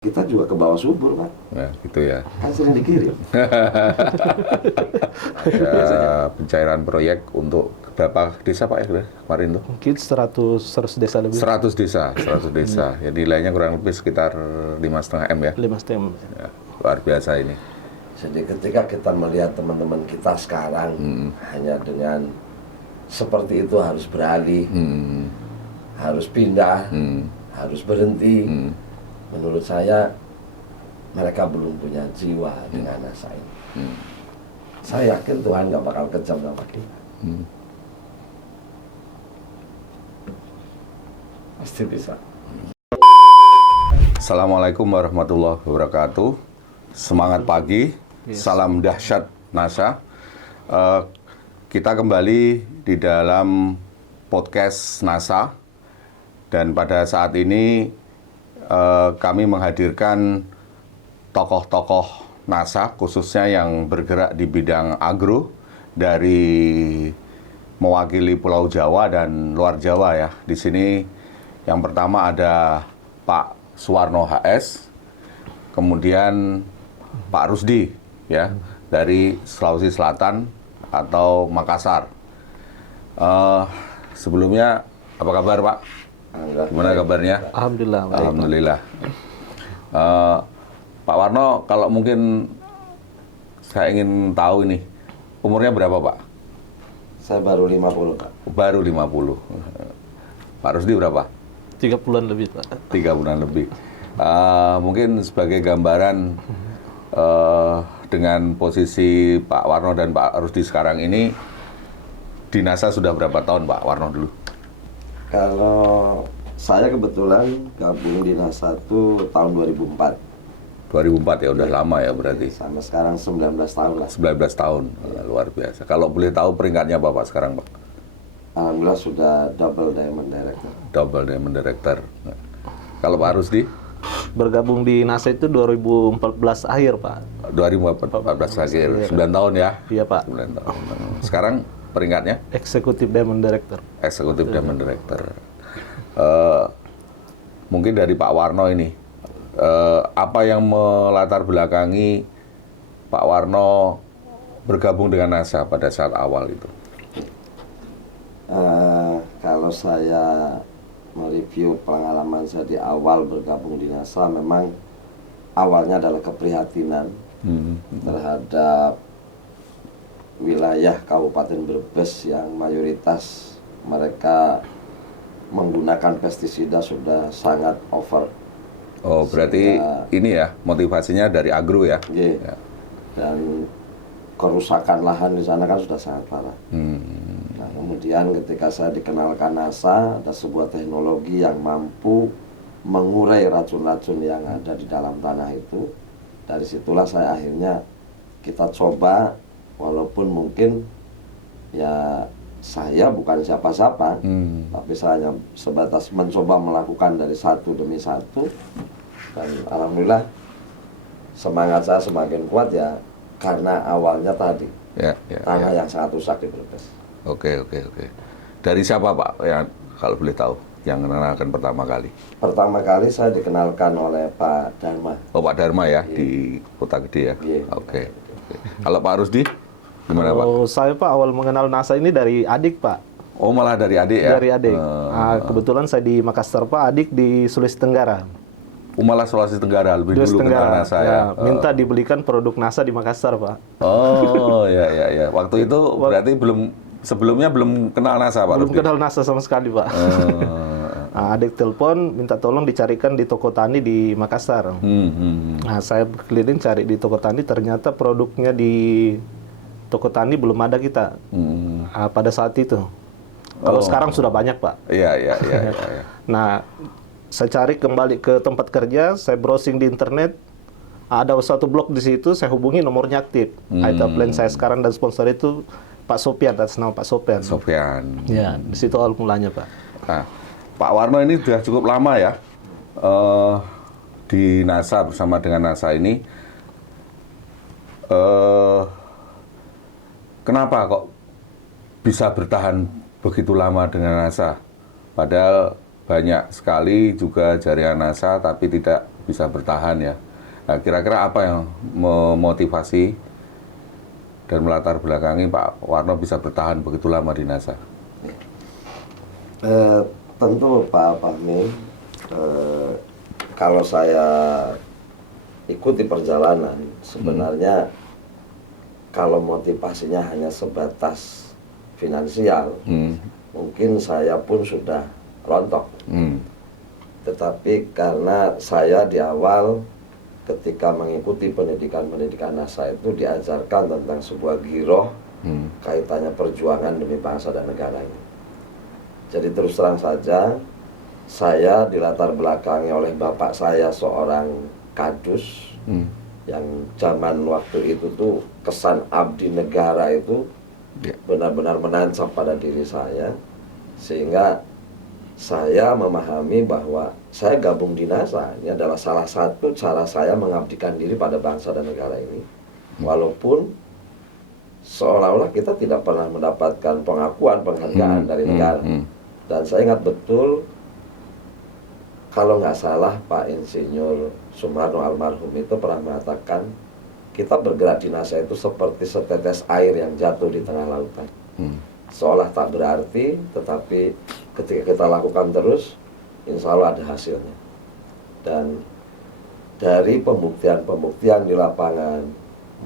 Kita juga ke bawah subur, Pak. Ya, gitu ya. Kan sering dikirim. Ya, pencairan proyek untuk berapa desa Pak ya kemarin tuh? Mungkin 100 desa lebih. 100 desa, 100 desa. Ya, nilainya kurang lebih sekitar 5,5 M ya. 5 stem. Ya, luar biasa ini. Jadi ketika kita melihat teman-teman kita sekarang hanya dengan seperti itu harus beralih, harus pindah, harus berhenti. Menurut saya mereka belum punya jiwa dengan NASA ini. Saya yakin Tuhan nggak bakal kejam sama kita. Pasti bisa. Assalamualaikum warahmatullahi wabarakatuh. Semangat pagi, salam dahsyat NASA. Kita kembali di dalam podcast NASA dan pada saat ini kami menghadirkan tokoh-tokoh NASA khususnya yang bergerak di bidang agro dari mewakili Pulau Jawa dan luar Jawa ya. Di sini yang pertama ada Pak Suwarno HS, kemudian Pak Rusdi ya dari Sulawesi Selatan atau Makassar. Sebelumnya apa kabar Pak? Gimana kabarnya? Alhamdulillah. Baik, Alhamdulillah. Pak Warno, kalau mungkin saya ingin tahu ini, umurnya berapa Pak? Saya baru 50, Pak. Baru 50. Pak Rusdi berapa? 3 bulan lebih, Pak. 3 bulan lebih. Mungkin sebagai gambaran dengan posisi Pak Warno dan Pak Rusdi sekarang ini, di NASA sudah berapa tahun Pak Warno dulu? Kalau saya kebetulan gabung di NASA itu tahun 2004. 2004 ya, udah lama ya berarti. Sama sekarang 19 tahun lah. 19 tahun, luar biasa. Kalau boleh tahu peringkatnya apa Pak sekarang Pak? Alhamdulillah sudah double diamond director. Double Diamond Director. Kalau Pak Rusdi? Bergabung di NASA itu 2014 akhir, Pak. 2014 akhir. 9 tahun ya? Iya, Pak. 9 tahun. Sekarang peringkatnya? Eksekutif Diamond Director. Eksekutif Diamond Director. Mungkin dari Pak Warno ini, apa yang melatar belakangi Pak Warno bergabung dengan NASA pada saat awal itu? Kalau saya mereview pengalaman saya di awal bergabung di NASA, memang awalnya adalah keprihatinan terhadap wilayah Kabupaten Brebes yang mayoritas mereka menggunakan pestisida sudah sangat over. Oh, berarti ini ya motivasinya dari agro ya? Ya. Dan kerusakan lahan di sana kan sudah sangat parah. Nah, kemudian ketika saya dikenalkan NASA, ada sebuah teknologi yang mampu mengurai racun-racun yang ada di dalam tanah itu. Dari situlah saya akhirnya kita coba, walaupun mungkin ya saya bukan siapa-siapa, tapi saya hanya sebatas mencoba melakukan dari satu demi satu. Dan alhamdulillah semangat saya semakin kuat ya karena awalnya tadi tanah yang sangat rusak di Brebes. Oke. Dari siapa Pak yang kalau boleh tahu yang mengenalkan pertama kali? Pertama kali saya dikenalkan oleh Pak Dharma. Oh, Pak Dharma ya, di Kota Gede ya? Oke. Kalau Pak Rusdi, gimana Pak? Oh, saya Pak awal mengenal NASA ini dari adik, Pak. Oh, malah dari adik ya? Dari adik. Kebetulan saya di Makassar, Pak, adik di Sulawesi Tenggara. Malah Sulawesi Tenggara, lebih dulu kenal NASA ya? Minta dibelikan produk NASA di Makassar, Pak. Oh, ya. Waktu itu berarti sebelumnya belum kenal NASA Pak? Belum kenal NASA sama sekali, Pak. Adik telepon minta tolong dicarikan di toko tani di Makassar. Nah, saya berkeliling cari di toko tani, ternyata produknya di toko tani belum ada kita pada saat itu. Kalau sekarang sudah banyak, Pak. Iya. Nah, saya cari kembali ke tempat kerja, saya browsing di internet, ada suatu blog di situ, saya hubungi nomornya aktif. Itu plan saya sekarang dan sponsor itu Pak Sofian, atas nama Pak Sofian. Ya, di situ awal mulanya, Pak. Nah, Pak Warno ini sudah cukup lama ya di NASA, bersama dengan NASA ini. Kenapa kok bisa bertahan begitu lama dengan NASA? Padahal banyak sekali juga jaringan NASA tapi tidak bisa bertahan ya. Nah, kira-kira apa yang memotivasi dan melatar belakangi Pak Warno bisa bertahan begitu lama di NASA? Tentu Pak Fahmi, kalau saya ikuti perjalanan, sebenarnya kalau motivasinya hanya sebatas finansial, mungkin saya pun sudah rontok. Tetapi karena saya di awal ketika mengikuti pendidikan NASA itu diajarkan tentang sebuah giroh kaitannya perjuangan demi bangsa dan negara ini. Jadi terus terang saja, saya dilatar belakangi oleh bapak saya seorang kadus yang zaman waktu itu tuh kesan abdi negara itu benar-benar menancap pada diri saya, sehingga saya memahami bahwa saya gabung di NASA ini adalah salah satu cara saya mengabdikan diri pada bangsa dan negara ini, walaupun seolah-olah kita tidak pernah mendapatkan pengakuan, penghargaan dari negara. Dan saya ingat betul, kalau nggak salah Pak Insinyur Sumarno almarhum itu pernah mengatakan, kita bergerak di NASA itu seperti setetes air yang jatuh di tengah lautan. Seolah tak berarti, tetapi ketika kita lakukan terus, insya Allah ada hasilnya. Dan dari pembuktian-pembuktian di lapangan,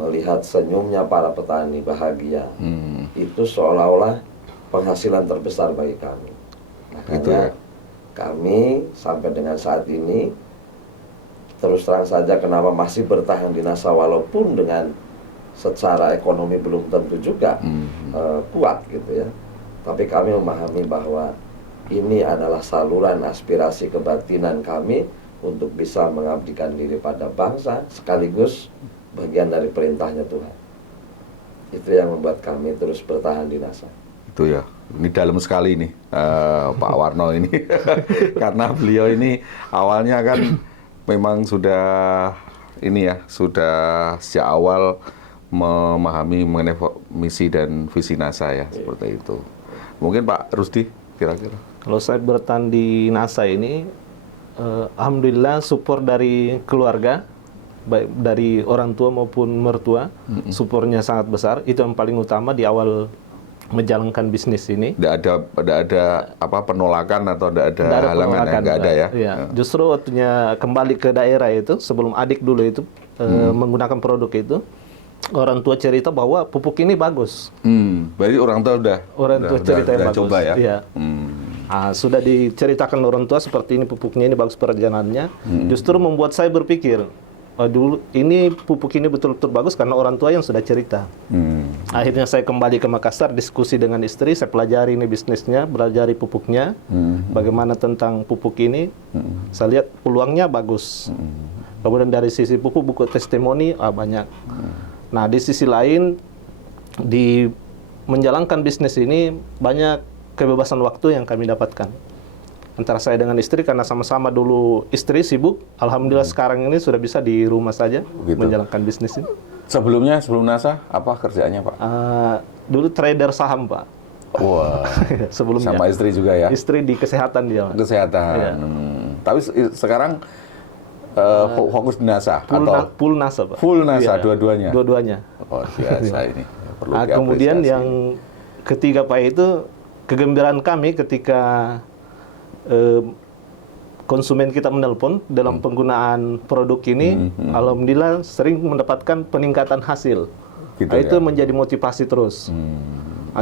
melihat senyumnya para petani bahagia, itu seolah-olah penghasilan terbesar bagi kami. Makanya kami sampai dengan saat ini, terus terang saja kenapa masih bertahan di NASA walaupun dengan secara ekonomi belum tentu juga kuat gitu ya. Tapi kami memahami bahwa ini adalah saluran aspirasi kebatinan kami untuk bisa mengabdikan diri pada bangsa, sekaligus bagian dari perintahnya Tuhan. Itu yang membuat kami terus bertahan di NASA. Itu ya, ini dalam sekali nih Pak Warno ini. Karena beliau ini awalnya kan memang sudah ini ya, sudah sejak awal memahami mengenai misi dan visi NASA ya, seperti itu. Mungkin Pak Rusdi kira-kira. Kalau saya bertahan di NASA ini, alhamdulillah support dari keluarga, baik dari orang tua maupun mertua, supportnya sangat besar. Itu yang paling utama di awal menjalankan bisnis ini. Tidak ada apa penolakan atau tidak ada halangan, nggak ada ya? Ya. Justru waktunya kembali ke daerah itu, sebelum adik dulu itu menggunakan produk itu, orang tua cerita bahwa pupuk ini bagus. Berarti orang tua udah cerita yang bagus. Coba ya? Iya. Sudah diceritakan orang tua seperti ini pupuknya, ini bagus perjalanannya. Justru membuat saya berpikir, dulu ini pupuk ini betul-betul bagus karena orang tua yang sudah cerita. Akhirnya saya kembali ke Makassar, diskusi dengan istri, saya pelajari ini bisnisnya, pelajari pupuknya, bagaimana tentang pupuk ini. Saya lihat peluangnya bagus. Kemudian dari sisi pupuk, buku testimoni banyak. Nah, di sisi lain, di menjalankan bisnis ini banyak kebebasan waktu yang kami dapatkan. Antara saya dengan istri, karena sama-sama dulu istri sibuk, alhamdulillah sekarang ini sudah bisa di rumah saja menjalankan bisnis ini. Sebelum NASA, apa kerjaannya Pak? Dulu trader saham Pak. Wah, sebelumnya. sama istri juga ya? Istri di kesehatan dia. Kesehatan. Iya. Tapi sekarang fokus di NASA? Full NASA Pak. Full NASA, dua-duanya? Dua-duanya. Oh biasa ini. Perlu kemudian yang ketiga Pak itu, kegembiraan kami ketika konsumen kita menelpon dalam penggunaan produk ini, alhamdulillah sering mendapatkan peningkatan hasil. Gitu itu menjadi motivasi terus.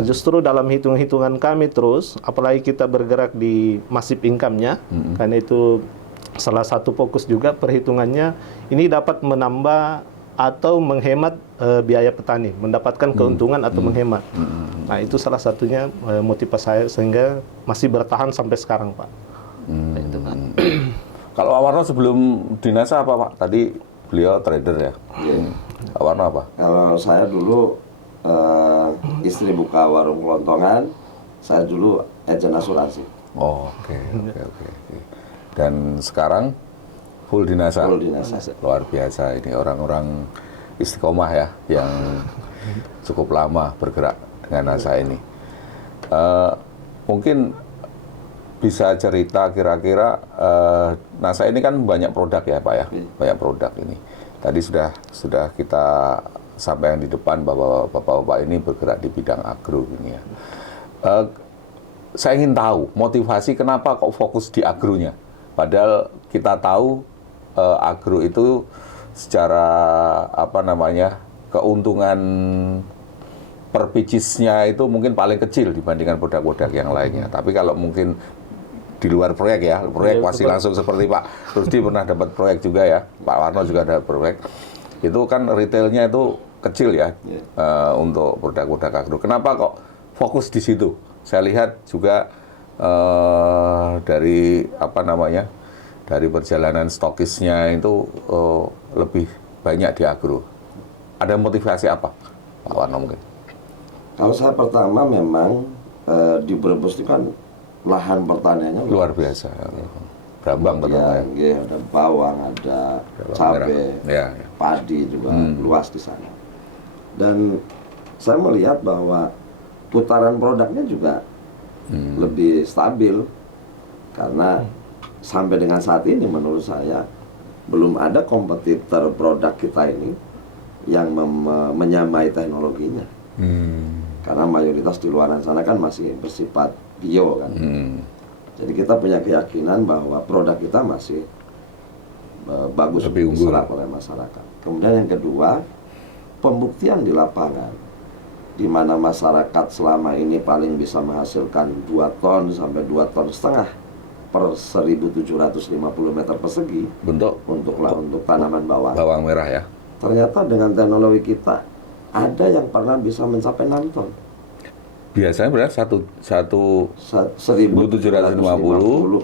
Justru dalam hitung-hitungan kami terus, apalagi kita bergerak di massive income-nya, karena itu salah satu fokus juga perhitungannya, ini dapat menambah atau menghemat biaya petani, mendapatkan keuntungan atau menghemat. Nah, itu salah satunya motivasi saya sehingga masih bertahan sampai sekarang, Pak. Itu, Pak. Kalau Pak Warno sebelum di NASA apa, Pak? Tadi beliau trader ya? Pak Warno apa? Kalau saya dulu istri buka warung kelontongan, saya dulu agen asuransi. Oh, oke. Dan sekarang full di NASA? Full di NASA. Luar biasa, ini orang-orang istiqomah ya, yang cukup lama bergerak dengan NASA ini. Mungkin bisa cerita kira-kira, NASA ini kan banyak produk ya Pak ya, banyak produk ini. Tadi sudah kita sampaikan di depan bahwa Bapak-Bapak ini bergerak di bidang agro ini ya. Saya ingin tahu motivasi kenapa kok fokus di agronya. Padahal kita tahu agro itu secara keuntungan per picisnya itu mungkin paling kecil dibandingkan produk-produk yang lainnya. Tapi kalau mungkin di luar proyek ya, proyek pasti langsung seperti Pak Rusdi pernah dapat proyek juga ya, Pak Warno juga ada proyek. Itu kan retailnya itu kecil ya untuk produk-produk agro. Kenapa kok fokus di situ? Saya lihat juga dari dari perjalanan stokisnya itu lebih banyak di agro. Ada motivasi apa, Pak Warno mungkin? Kalau saya pertama memang di Brebes itu kan lahan pertaniannya luar biasa. Brambang ya, ada bawang, ada cabai, padi juga luas di sana. Dan saya melihat bahwa putaran produknya juga lebih stabil karena sampai dengan saat ini menurut saya belum ada kompetitor produk kita ini yang menyamai teknologinya. Karena mayoritas di luar sana kan masih bersifat bio kan. Jadi kita punya keyakinan bahwa produk kita masih bagus diserap oleh masyarakat. Kemudian yang kedua, pembuktian di lapangan, di mana masyarakat selama ini paling bisa menghasilkan 2 ton sampai 2,5 ton per 1.750 meter persegi untuk tanaman bawang merah ya. Ternyata dengan teknologi kita ada yang pernah bisa mencapai 6 ton. Biasanya berarti 1.750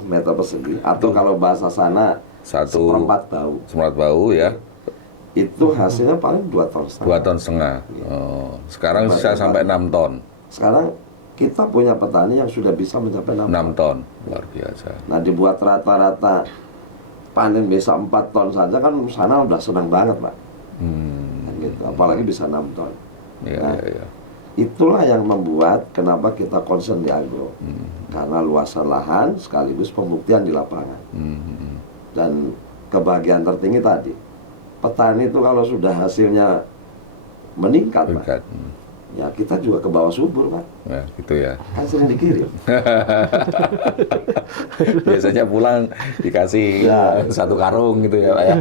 meter persegi atau kalau bahasa sana seperempat bau ya. Itu hasilnya paling 2,5 ton. 2,5 ton. Sekarang bisa sampai 6 ton. Sekarang kita punya petani yang sudah bisa mencapai 6 ton. Luar biasa. Nah, dibuat rata-rata panen bisa 4 ton saja kan sana udah senang banget, Pak. Gitu. Apalagi bisa 6 ton. Itulah yang membuat kenapa kita concern di agro. Karena luasan lahan sekaligus pembuktian di lapangan. Dan kebahagiaan tertinggi tadi, petani itu kalau sudah hasilnya meningkat. Pak, ya kita juga ke bawah subur, Pak. Ya, gitu ya. Kan sering dikirim. Biasanya pulang dikasih 1 karung gitu ya, Pak ya.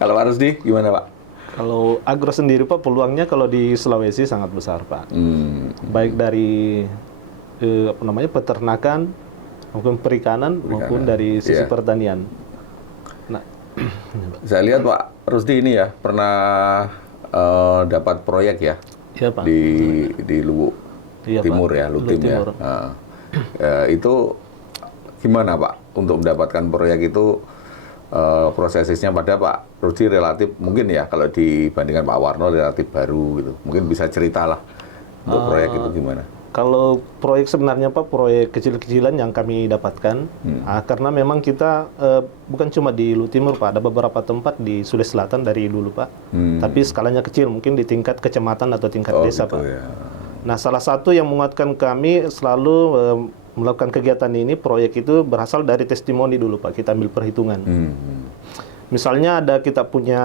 Kalau Pak Rusdi gimana, Pak? Kalau agro sendiri, Pak, peluangnya kalau di Sulawesi sangat besar, Pak. Baik dari peternakan maupun perikanan maupun dari sisi pertanian. Nah, saya lihat Pak Rusdi ini ya pernah dapat proyek ya, Pak. di Luwu Timur ya, Luwu Timur. Itu gimana Pak untuk mendapatkan proyek itu? Prosesnya pada Pak Rusdi relatif mungkin ya kalau dibandingkan Pak Warno relatif baru gitu. Mungkin bisa ceritalah untuk proyek itu gimana? Kalau proyek sebenarnya Pak, proyek kecil-kecilan yang kami dapatkan, karena memang kita bukan cuma di Luwu Timur Pak, ada beberapa tempat di Sulawesi Selatan dari dulu Pak, tapi skalanya kecil, mungkin di tingkat kecamatan atau tingkat desa Pak. Ya. Nah, salah satu yang menguatkan kami selalu melakukan kegiatan ini, proyek itu berasal dari testimoni dulu Pak, kita ambil perhitungan. Misalnya ada kita punya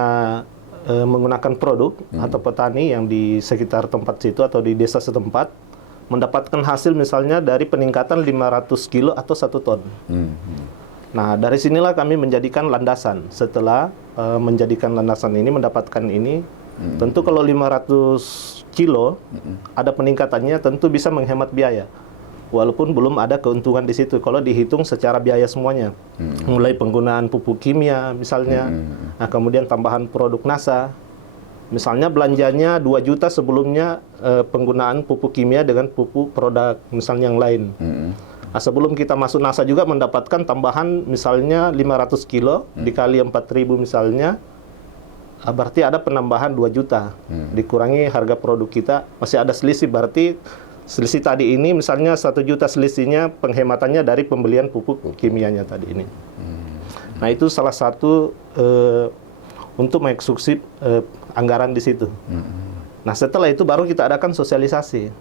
menggunakan produk atau petani yang di sekitar tempat situ atau di desa setempat, mendapatkan hasil misalnya dari peningkatan 500 kilo atau 1 ton. Nah, dari sinilah kami menjadikan landasan. Setelah menjadikan landasan ini, mendapatkan ini, tentu kalau 500 kilo ada peningkatannya, tentu bisa menghemat biaya. Walaupun belum ada keuntungan di situ, kalau dihitung secara biaya semuanya. Mulai penggunaan pupuk kimia misalnya, nah kemudian tambahan produk NASA. Misalnya belanjanya 2 juta sebelumnya penggunaan pupuk kimia dengan pupuk produk misalnya yang lain. Nah, sebelum kita masuk NASA juga mendapatkan tambahan misalnya 500 kilo dikali 4.000 misalnya, berarti ada penambahan 2 juta. Dikurangi harga produk kita, masih ada selisih, berarti selisih tadi ini misalnya 1 juta selisihnya penghematannya dari pembelian pupuk kimianya tadi ini. Nah, itu salah satu untuk mengeksekusi anggaran di situ. Nah, setelah itu baru kita adakan sosialisasi.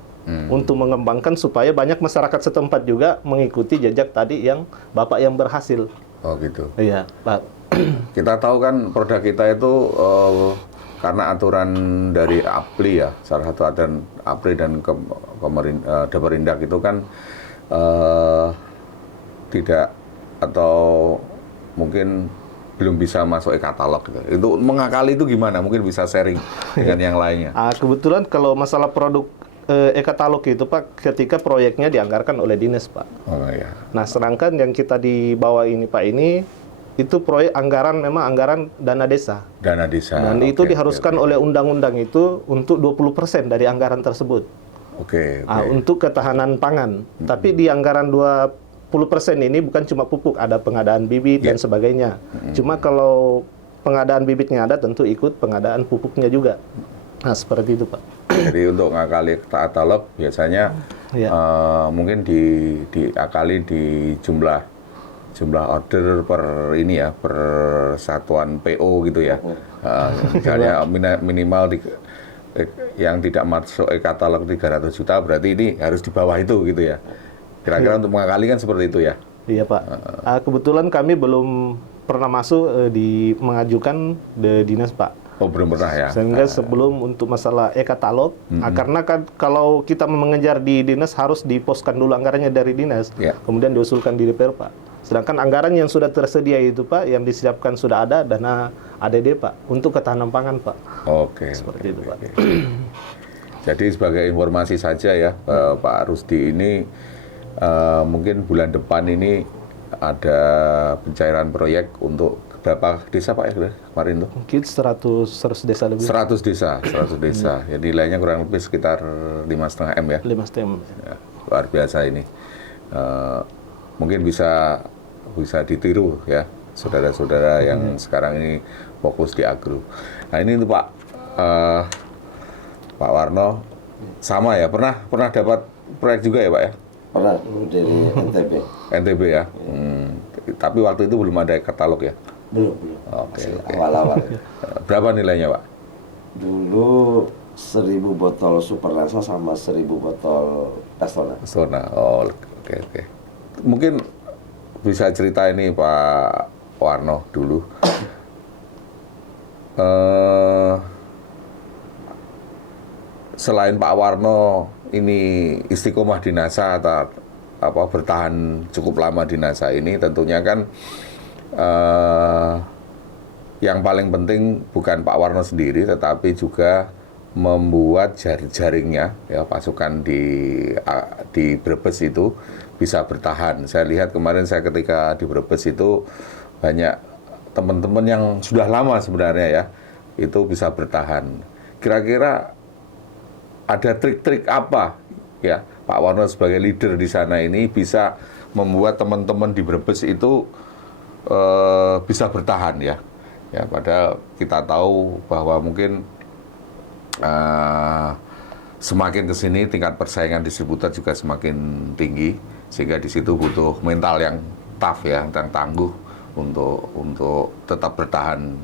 untuk mengembangkan supaya banyak masyarakat setempat juga mengikuti jejak tadi yang Bapak yang berhasil. Oh gitu. Iya, Pak. Kita tahu kan produk kita itu karena aturan dari APRI ya, salah satu aturan APRI dan Daperindak itu kan tidak atau mungkin belum bisa masuk e-katalog gitu. Itu mengakali itu gimana? Mungkin bisa sharing dengan yang lainnya. Kebetulan kalau masalah produk e-katalog itu Pak, ketika proyeknya dianggarkan oleh dinas Pak. Oh iya. Nah, sedangkan yang kita dibawa ini Pak ini, itu proyek anggaran, memang anggaran dana desa. Dana desa. Dan itu diharuskan oleh undang-undang itu untuk 20% dari anggaran tersebut. Oke. Untuk ketahanan pangan. Tapi di anggaran 20% ini bukan cuma pupuk, ada pengadaan bibit dan sebagainya. Cuma kalau pengadaan bibitnya ada, tentu ikut pengadaan pupuknya juga. Nah, seperti itu, Pak. Jadi untuk ngakali katalog biasanya mungkin diakali di jumlah order per ini ya, per satuan PO gitu ya. Misalnya minimal yang tidak masuk e-katalog 300 juta, berarti ini harus di bawah itu gitu ya. Kira-kira untuk mengakali kan seperti itu ya? Iya Pak. Kebetulan kami belum pernah masuk mengajukan di dinas Pak. Oh belum pernah ya? Sehingga sebelum untuk masalah e-katalog, karena kan kalau kita mengejar di dinas harus diposkan dulu anggarannya dari dinas, kemudian diusulkan di DPR Pak. Sedangkan anggaran yang sudah tersedia itu Pak, yang disiapkan sudah ada dana ADD Pak, untuk ketahanan pangan Pak. Oke. Seperti itu Pak. Jadi sebagai informasi saja ya, Pak Rusdi ini mungkin bulan depan ini ada pencairan proyek untuk berapa desa Pak ya kemarin tuh? Mungkin 100 desa lebih. 100 desa. Ya nilainya kurang lebih sekitar 5,5 M ya? 5,5 M. Ya, luar biasa ini. Mungkin bisa ditiru ya saudara-saudara yang sekarang ini fokus di agro. Nah ini tuh Pak Warno sama ya, pernah dapat proyek juga ya Pak ya? Pernah dulu dari NTB. NTB ya. Tapi waktu itu belum ada katalog ya? Belum. Oke. Awal-awal. Berapa nilainya Pak? Dulu 1.000 botol Super Rasa sama 1.000 botol Pestona. Oh, oke. Mungkin bisa cerita ini Pak Warno dulu. Selain Pak Warno ini istiqomah di NASA atau bertahan cukup lama di NASA ini, tentunya kan yang paling penting bukan Pak Warno sendiri, tetapi juga membuat jaringnya ya pasukan di Brebes itu bisa bertahan. Saya lihat kemarin ketika di Brebes itu banyak teman-teman yang sudah lama sebenarnya ya itu bisa bertahan. Kira-kira ada trik-trik apa ya Pak Warno sebagai leader di sana ini bisa membuat teman-teman di Brebes itu bisa bertahan ya. Ya, padahal kita tahu bahwa mungkin semakin ke sini tingkat persaingan distributor juga semakin tinggi, sehingga di situ butuh mental yang tough ya, yang tangguh untuk tetap bertahan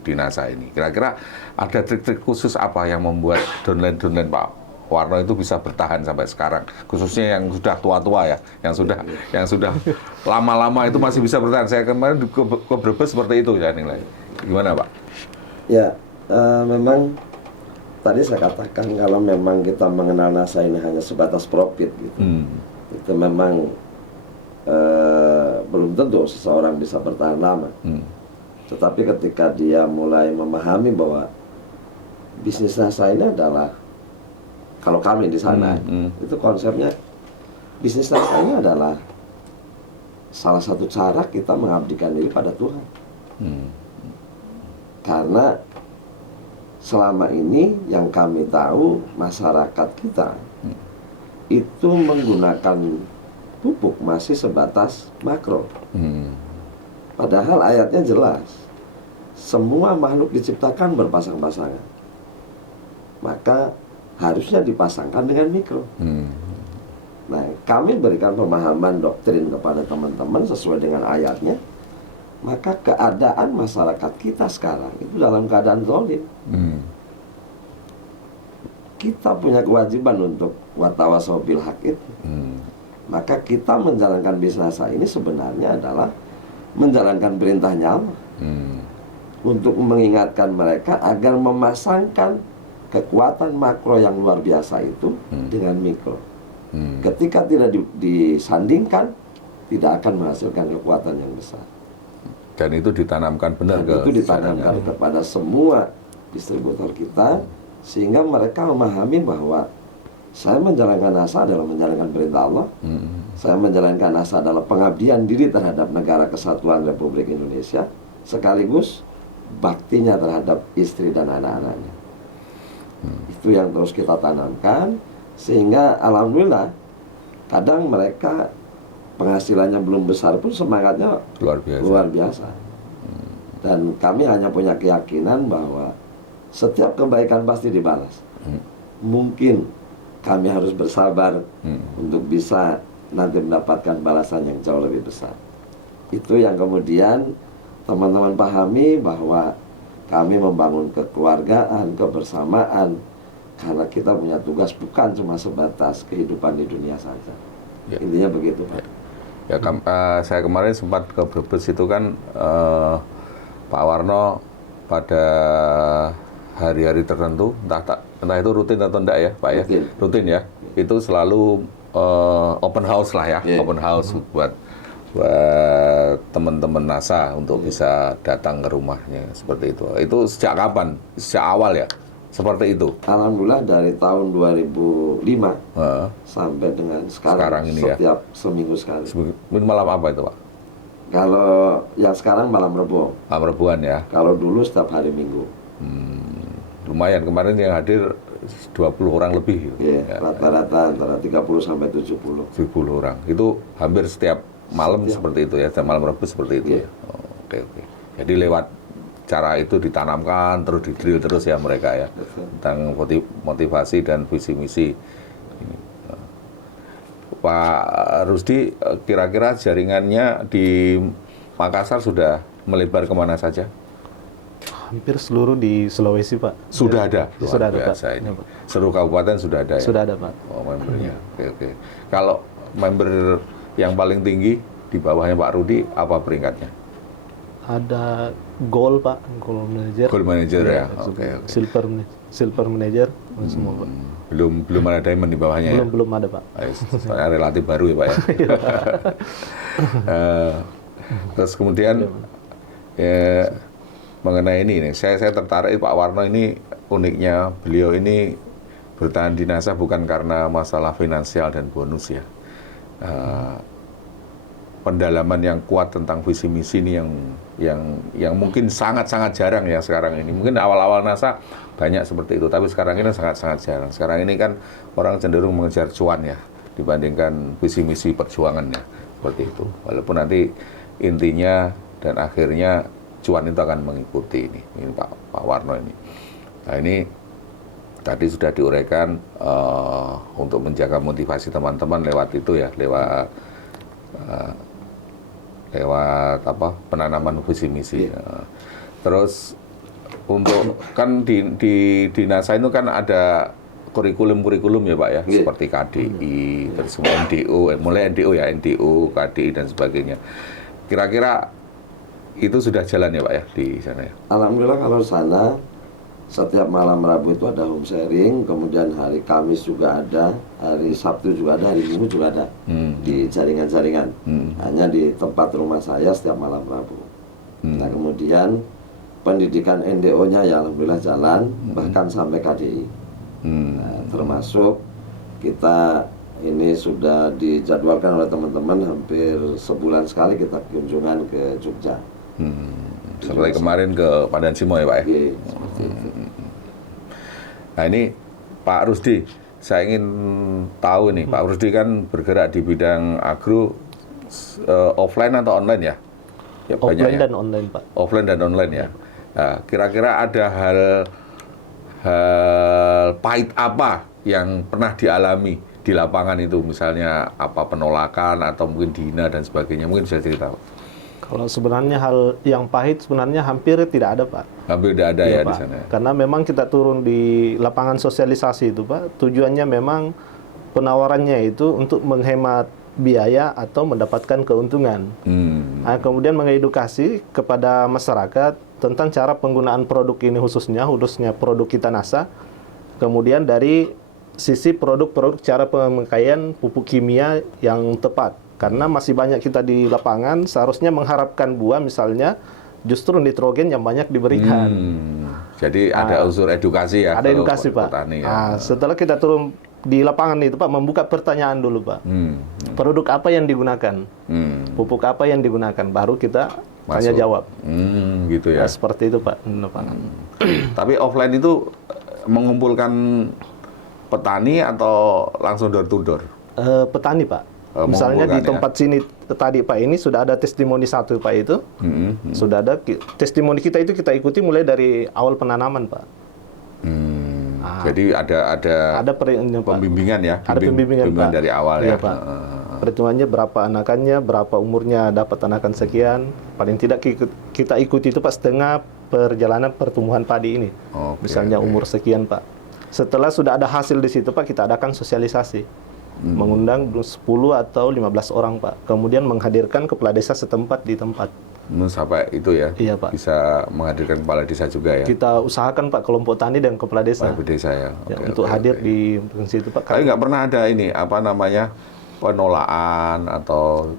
di NASA ini. Kira-kira ada trik-trik khusus apa yang membuat downline Pak Warno itu bisa bertahan sampai sekarang, khususnya yang sudah tua-tua ya, yang sudah lama-lama itu masih bisa bertahan. Saya kemarin ke Brebes seperti itu ya nilai. Gimana Pak? Ya, memang tadi saya katakan kalau memang kita mengenal NASA ini hanya sebatas profit gitu, itu memang belum tentu seseorang bisa bertahan lama. Tetapi ketika dia mulai memahami bahwa bisnis NASA ini adalah, kalau kami di sana itu konsepnya bisnis NASA ini adalah salah satu cara kita mengabdikan diri pada Tuhan. Karena selama ini yang kami tahu masyarakat kita itu menggunakan pupuk masih sebatas makro. Padahal ayatnya jelas, semua makhluk diciptakan berpasang-pasangan, maka harusnya dipasangkan dengan mikro. Nah, kami berikan pemahaman doktrin kepada teman-teman sesuai dengan ayatnya. Maka keadaan masyarakat kita sekarang itu dalam keadaan zalim. kita punya kewajiban untuk watawasau bil haq itu. Maka kita menjalankan bisnasa ini sebenarnya adalah menjalankan perintahnya Allah. Untuk mengingatkan mereka agar memasangkan kekuatan makro yang luar biasa itu dengan mikro. Ketika tidak disandingkan, tidak akan menghasilkan kekuatan yang besar. Dan itu ditanamkan benar Dan itu ditanamkan kepada semua distributor kita, sehingga mereka memahami bahwa saya menjalankan NASA adalah menjalankan perintah Allah. Saya menjalankan NASA adalah pengabdian diri terhadap negara kesatuan Republik Indonesia, sekaligus baktinya terhadap istri dan anak-anaknya. Itu yang terus kita tanamkan, sehingga alhamdulillah kadang mereka penghasilannya belum besar pun semangatnya luar biasa. Dan kami hanya punya keyakinan bahwa setiap kebaikan pasti dibalas. Mungkin kami harus bersabar untuk bisa nanti mendapatkan balasan yang jauh lebih besar. Itu yang kemudian teman-teman pahami, bahwa kami membangun kekeluargaan, kebersamaan, karena kita punya tugas bukan cuma sebatas kehidupan di dunia saja. Intinya begitu, Pak. Ya, saya kemarin sempat ke Brebes itu kan, Pak Warno pada hari-hari tertentu, entah itu rutin atau enggak ya, Pak ya, rutin ya, itu selalu open house lah ya, open house buat teman-teman NASA untuk bisa datang ke rumahnya seperti itu. Itu sejak kapan? Sejak awal ya, seperti itu. Alhamdulillah dari tahun 2005 sampai dengan sekarang ini setiap seminggu sekali. Malam apa itu, Pak? Kalau yang sekarang malam Rebo. Malam Rebuan ya. Kalau dulu setiap hari Minggu. Lumayan, kemarin yang hadir 20 orang lebih. Rata-rata antara 30 sampai 70. 70 orang. Itu hampir setiap malam seperti itu ya, setiap malam Rabu seperti itu ya. Oke. Jadi lewat cara itu ditanamkan, terus didrill terus ya mereka ya. Tentang motivasi dan visi misi. Pak Rusdi, kira-kira jaringannya di Makassar sudah melebar kemana saja? Hampir seluruh di Sulawesi, Pak. Sudah ada? Sudah ada, Pak. Ini. Seluruh kabupaten sudah ada ya? Sudah ada, Pak. Oh, membernya. Oke. Kalau member yang paling tinggi di bawahnya Pak Rudi, apa peringkatnya? Ada Gold, Pak. Gold Manager. Gold Manager ya? Oke. Silver Manager, semua, Pak. Belum ada Diamond di bawahnya ya? Belum ada, Pak. Soalnya relatif baru ya, Pak ya? Terus kemudian, mengenai ini nih, saya tertarik Pak Warno ini, uniknya beliau ini bertahan di NASA bukan karena masalah finansial dan bonus ya. Pendalaman yang kuat tentang visi misi ini yang mungkin sangat-sangat jarang ya sekarang ini. Mungkin awal-awal NASA banyak seperti itu, tapi sekarang ini sangat-sangat jarang. Sekarang ini kan orang cenderung mengejar cuan ya dibandingkan visi misi perjuangannya seperti itu. Walaupun nanti intinya dan akhirnya cuan itu akan mengikuti ini Pak Warno ini. Nah ini tadi sudah diuraikan untuk menjaga motivasi teman-teman lewat itu ya, lewat penanaman visi misi. Terus untuk kan di NASA itu kan ada kurikulum ya Pak ya, seperti KDI, terus NDO, mulai NDO ya, NDO, KDI dan sebagainya. Kira-kira itu sudah jalan ya Pak ya di sana ya? Alhamdulillah kalau sana setiap malam Rabu itu ada home sharing, kemudian hari Kamis juga ada, hari Sabtu juga ada, hari Minggu juga ada di jaringan-jaringan. Hanya di tempat rumah saya setiap malam Rabu. Nah kemudian pendidikan NDO-nya ya alhamdulillah jalan, bahkan sampai KDI. Nah, termasuk kita ini sudah dijadwalkan oleh teman-teman hampir sebulan sekali kita kunjungan ke Jogja. Seperti kemarin ke Pandan Simo ya Pak ya? Nah ini Pak Rusdi, saya ingin tahu nih, Pak Rusdi kan bergerak di bidang agro offline atau online ya? Offline dan online Pak. Offline dan online ya. Nah, kira-kira ada hal pahit apa yang pernah dialami di lapangan itu, misalnya apa penolakan atau mungkin dihina dan sebagainya, mungkin bisa cerita Pak? Kalau sebenarnya hal yang pahit sebenarnya hampir tidak ada, Pak. Hampir tidak ada ya Iya, di Pak. sana. Karena memang kita turun di lapangan sosialisasi itu, Pak. Tujuannya memang penawarannya itu untuk menghemat biaya atau mendapatkan keuntungan. Nah, kemudian mengedukasi kepada masyarakat tentang cara penggunaan produk ini khususnya produk Kitanasa. Kemudian dari sisi produk-produk cara pemakaian pupuk kimia yang tepat. Karena masih banyak kita di lapangan seharusnya mengharapkan buah misalnya justru nitrogen yang banyak diberikan. Jadi ada unsur edukasi ya. Ada kalau edukasi, Pak. petani, ya. Nah, setelah kita turun di lapangan itu, Pak, membuka pertanyaan dulu, Pak. Produk apa yang digunakan? Pupuk apa yang digunakan? Baru kita tanya jawab. Gitu ya. Nah, seperti itu, Pak, di lapangan. Tapi offline itu mengumpulkan petani atau langsung door to door? Petani, Pak. Misalnya di tempat sini tadi, Pak, ini sudah ada testimoni satu, Pak, itu. Sudah ada testimoni kita itu kita ikuti mulai dari awal penanaman, Pak. Jadi ada pembimbingan ya, ada pembimbingan, Pak. dari awal Iya, ya. Pak. Perhitungannya berapa anakannya, berapa umurnya dapat anakan sekian. Paling tidak kita ikuti itu, Pak, setengah perjalanan pertumbuhan padi ini. Misalnya umur sekian, Pak. Setelah sudah ada hasil di situ, Pak, kita adakan sosialisasi. Mengundang 10 atau 15 orang, Pak. Kemudian menghadirkan kepala desa setempat di tempat. Sampai itu ya, Iya, Pak. bisa menghadirkan kepala desa juga ya. Kita usahakan, Pak, kelompok tani dan kepala desa. Kepala desa ya. Untuk hadir di situ, Pak. Tapi nggak pernah ada ini, apa namanya, penolaan atau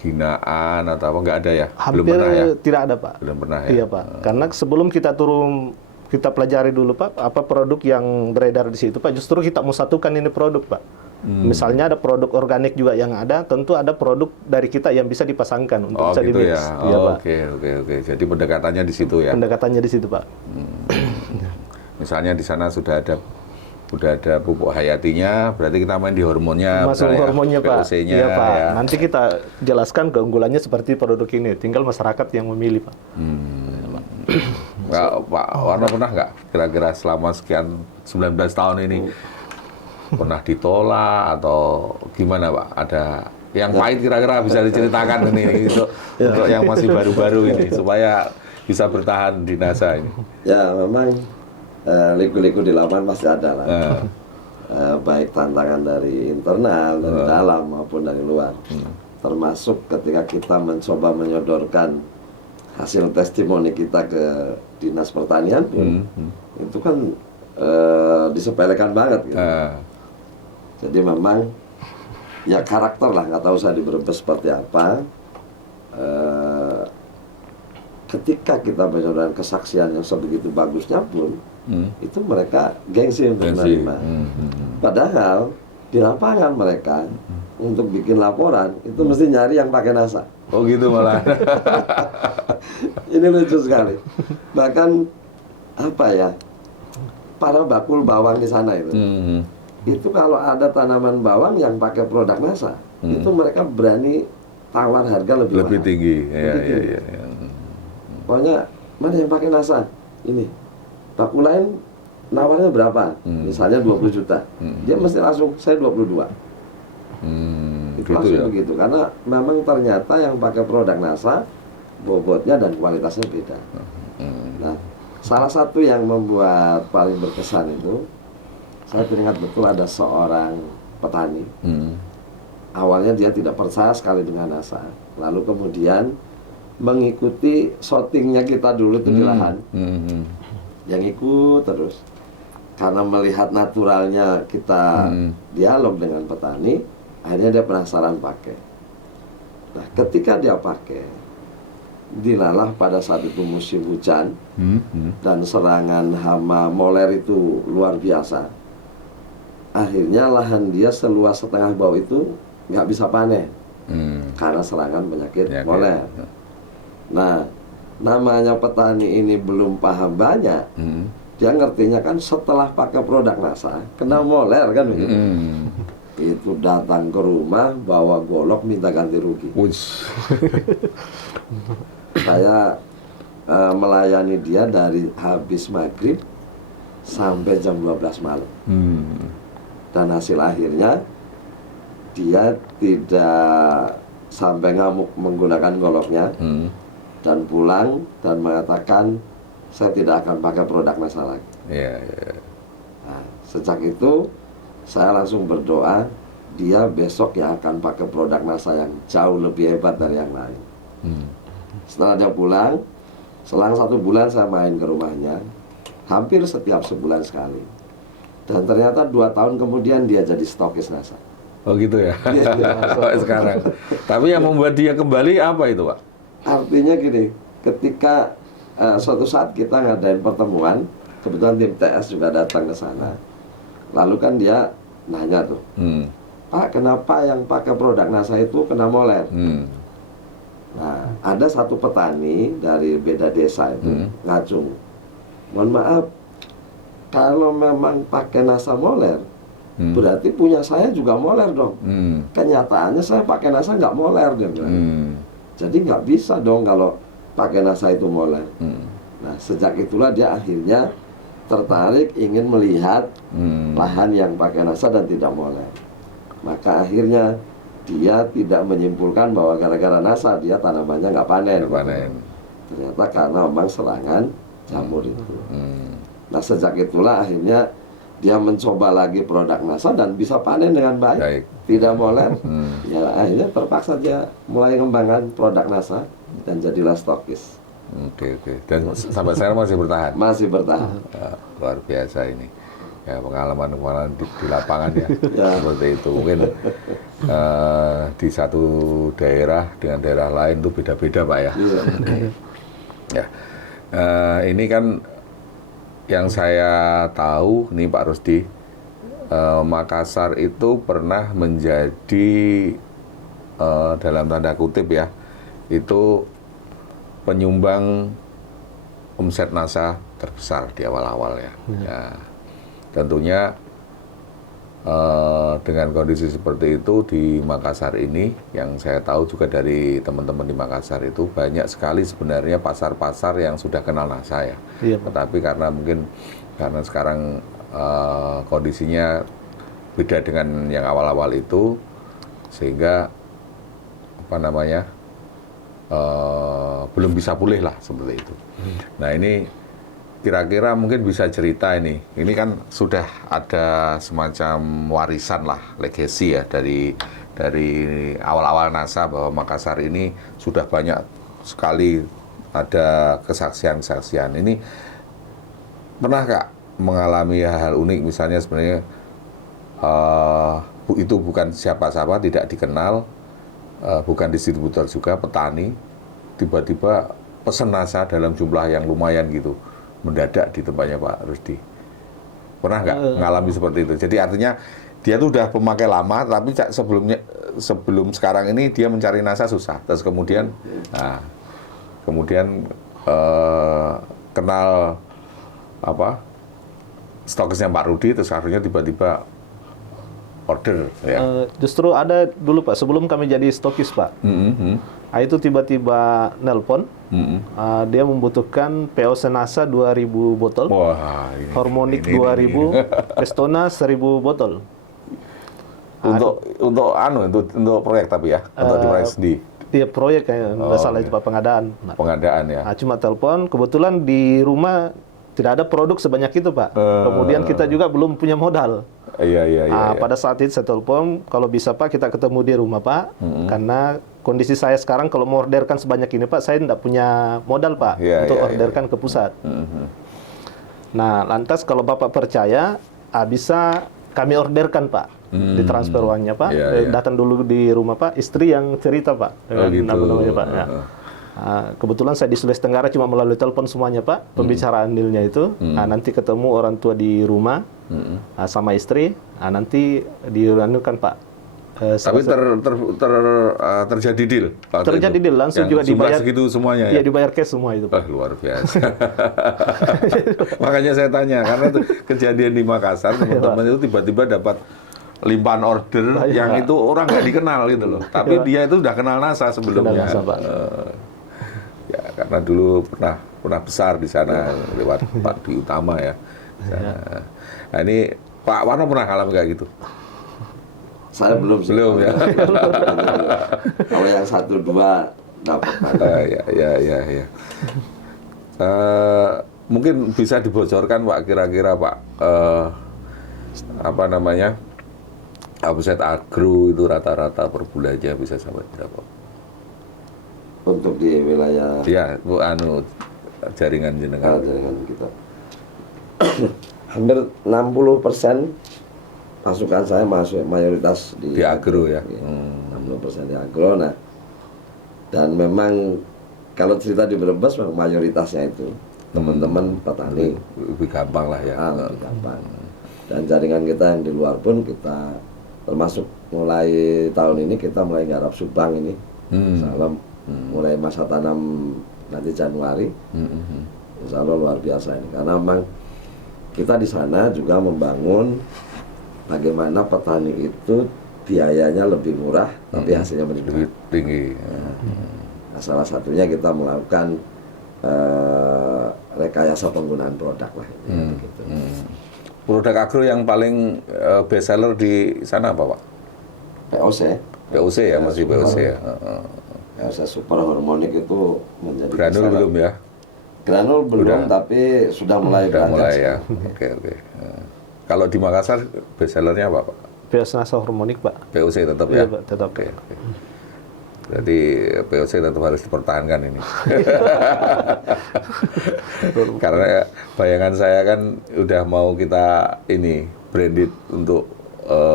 hinaan atau apa, nggak ada ya? Belum Hampir pernah ya? tidak ada, Pak. Belum pernah ya? Iya, Pak. Karena sebelum kita turun, kita pelajari dulu, Pak, apa produk yang beredar di situ, Pak. Justru kita mau satukan ini produk, Pak. Misalnya ada produk organik juga yang ada, tentu ada produk dari kita yang bisa dipasangkan untuk bisa gitu di-mix. ya. Iya, Pak. Oke. Jadi pendekatannya di situ ya. Pendekatannya di situ, Pak. Misalnya di sana sudah ada pupuk hayatinya, berarti kita main di hormonnya, Masuk hormonnya, Pak. VOC-nya, Iya, Pak. ya. Nanti kita jelaskan keunggulannya seperti produk ini. Tinggal masyarakat yang memilih, Pak. Nggak, Pak Warno pernah nggak kira-kira selama sekian 19 tahun ini pernah ditolak atau gimana, Pak? Ada yang pahit kira-kira bisa diceritakan ini untuk yang masih baru-baru ini supaya bisa bertahan di NASA ini. Ya, memang liku-liku di lapangan pasti ada lah. Baik tantangan dari internal, dari dalam maupun dari luar. Termasuk ketika kita mencoba menyodorkan hasil testimoni kita ke Dinas Pertanian pun, itu kan disepelekan banget gitu. Jadi memang ya karakter lah, nggak tahu saya di Brebes seperti apa. Ketika kita menyodorkan kesaksian yang sebegitu bagusnya pun, itu mereka gengsi untuk menerima. Padahal di lapangan mereka untuk bikin laporan itu mesti nyari yang pakai NASA. Oh gitu malah. Ini lucu sekali. Bahkan apa ya, para bakul bawang di sana itu kalau ada tanaman bawang yang pakai produk NASA, itu mereka berani tawar harga lebih mahal. Tinggi. Iya. Pokoknya mana yang pakai NASA ini, bakul lain nawarnya berapa? Misalnya 20 juta, dia mesti langsung saya 22. Itu langsung ya? Begitu, karena memang ternyata yang pakai produk NASA bobotnya dan kualitasnya beda. Nah, salah satu yang membuat paling berkesan itu, saya teringat betul ada seorang petani. Awalnya dia tidak percaya sekali dengan NASA, lalu kemudian mengikuti shootingnya kita dulu itu di lahan. Yang ikut terus, karena melihat naturalnya kita dialog dengan petani, akhirnya dia penasaran pakai. Nah, ketika dia pakai, dilalah pada saat itu musim hujan dan serangan hama moler itu luar biasa. Akhirnya lahan dia seluas setengah bau itu nggak bisa panen karena serangan penyakit moler. Nah, namanya petani ini belum paham banyak. Dia ngertinya kan setelah pakai produk NASA kena moler kan begitu. Itu datang ke rumah bawa golok minta ganti rugi. Saya melayani dia dari habis maghrib sampai jam 12 malam. Dan hasil akhirnya dia tidak sampai ngamuk menggunakan goloknya, dan pulang dan mengatakan saya tidak akan pakai produk NASA lagi. Nah, sejak itu saya langsung berdoa dia besok yang akan pakai produk NASA yang jauh lebih hebat dari yang lain. Setelah dia pulang, selang 1 bulan saya main ke rumahnya, hampir setiap sebulan sekali. Dan ternyata 2 tahun kemudian dia jadi stokis NASA. Oh gitu ya. Sekarang. Tapi yang membuat dia kembali apa itu, Pak? Artinya gini, ketika suatu saat kita ngadain pertemuan, kebetulan tim TS juga datang ke sana. Lalu kan dia nanya tuh, Pak, kenapa yang pakai produk NASA itu kena moler? Nah, ada satu petani dari beda desa itu ngacung, mohon maaf, kalau memang pakai NASA moler, berarti punya saya juga moler dong. Kenyataannya saya pakai NASA nggak moler, dia bilang. Jadi nggak bisa dong kalau pakai NASA itu moler. Nah, sejak itulah dia akhirnya tertarik ingin melihat lahan yang pakai NASA dan tidak moler. Maka akhirnya dia tidak menyimpulkan bahwa gara-gara NASA dia tanamannya nggak panen. Ternyata karena memang serangan jamur itu. Nah, sejak itulah akhirnya dia mencoba lagi produk NASA dan bisa panen dengan baik. Tidak moler. Ya akhirnya terpaksa dia mulai mengembangkan produk NASA dan jadilah stokis. Oke. Dan sampai sekarang masih bertahan? Masih bertahan. Luar biasa ini. Ya, pengalaman di lapangan ya. Seperti itu. Mungkin di satu daerah dengan daerah lain itu beda-beda, Pak ya. Ya. Ini kan yang saya tahu nih Pak Rusdi, Makassar itu pernah menjadi dalam tanda kutip ya, itu penyumbang omset NASA terbesar di awal-awal ya. Ya. Tentunya dengan kondisi seperti itu di Makassar ini, yang saya tahu juga dari teman-teman di Makassar itu banyak sekali sebenarnya pasar-pasar yang sudah kenal NASA ya. Tetapi karena mungkin karena sekarang kondisinya beda dengan yang awal-awal itu, sehingga apa namanya belum bisa pulih lah seperti itu. Nah ini kira-kira mungkin bisa cerita ini kan sudah ada semacam warisan lah, legacy ya dari awal-awal NASA bahwa Makassar ini sudah banyak sekali ada kesaksian-kesaksian. Ini pernah Kak mengalami hal unik, misalnya sebenarnya itu bukan siapa-siapa, tidak dikenal, bukan distributor juga, petani, tiba-tiba pesen NASA dalam jumlah yang lumayan gitu, mendadak di tempatnya Pak Rusdi. Pernah nggak mengalami seperti itu? Jadi artinya dia tuh udah pemakai lama, tapi sebelum sekarang ini dia mencari NASA susah. Terus kemudian, kenal apa stokisnya Pak Rudi, terus akhirnya tiba-tiba order. Ya. Justru ada dulu Pak, sebelum kami jadi stokis Pak. Itu tiba-tiba nelpon, dia membutuhkan POC NASA 2.000 botol, Wah, Harmonic 2.000, Pestona 1.000 botol. Untuk proyek tapi ya, untuk di proyek sendiri. Iya proyek kayaknya, nggak salah itu Pak, pengadaan. Pengadaan ya. Cuma telepon, kebetulan di rumah tidak ada produk sebanyak itu Pak. Kemudian kita juga belum punya modal. Iya. Pada saat itu saya telepon, kalau bisa Pak kita ketemu di rumah Pak, karena kondisi saya sekarang kalau mau orderkan sebanyak ini Pak, saya tidak punya modal Pak untuk orderkan ke pusat. Nah lantas kalau Bapak percaya, bisa kami orderkan Pak, ditransfer uangnya Pak, datang dulu di rumah Pak, istri yang cerita Pak, dengan namanya Pak. Ya. Kebetulan saya di Sulawesi Tenggara cuma melalui telepon semuanya Pak, pembicaraan dealnya itu. Nanti ketemu orang tua di rumah sama istri, nanti dilakukan Pak. Tapi terjadi deal. Terjadi deal, langsung juga dibayar. Segitu semuanya ya? Iya, dibayar cash semua itu Pak. Luar biasa. Makanya saya tanya, karena itu kejadian di Makassar, teman-teman itu tiba-tiba dapat limpahan order yang itu orang nggak dikenal gitu loh. Tapi dia itu udah kenal NASA sebelumnya. NASA, Pak. Ya karena dulu pernah besar di sana lewat Pak Dwi Utama ya. Nah ini Pak Warno pernah ngalamin kayak gitu? Saya belum sih. Belum ya. Kalau yang 1-2 dapat. Ya. Mungkin bisa dibocorkan Pak, kira-kira Pak, apa namanya, omset agro itu rata-rata per bulannya bisa sampai berapa? Untuk di wilayah Ya, Bu, jaringan jenengan. jaringan kita. Hampir 60% pasukan saya masuk mayoritas Di agro ya. 60% di agro. Nah, dan memang kalau cerita di Brebes memang mayoritasnya itu teman-teman petani. Lebih gampang lah ya. Lebih gampang. Dan jaringan kita yang di luar pun kita termasuk mulai tahun ini kita mulai garap Subang ini. Salam mulai masa tanam nanti Januari. Insya Allah luar biasa ini karena memang kita di sana juga membangun bagaimana petani itu biayanya lebih murah tapi hasilnya Lebih tinggi. Nah, salah satunya kita melakukan rekayasa penggunaan produk lah gitu. Produk agro yang paling best seller di sana apa Pak? POC POC ya, masih POC ya. POC super harmonik itu menjadi Granul best seller. belum ya? Granul belum tapi sudah mulai Sudah mulai beranjak. ya. Oke. Kalau di Makassar best sellernya apa Pak? Biasa harmonik Pak. POC tetap Iya ya? Pak, tetap. Oke. Jadi POC tetap harus dipertahankan ini. Karena bayangan saya kan udah mau kita ini branded untuk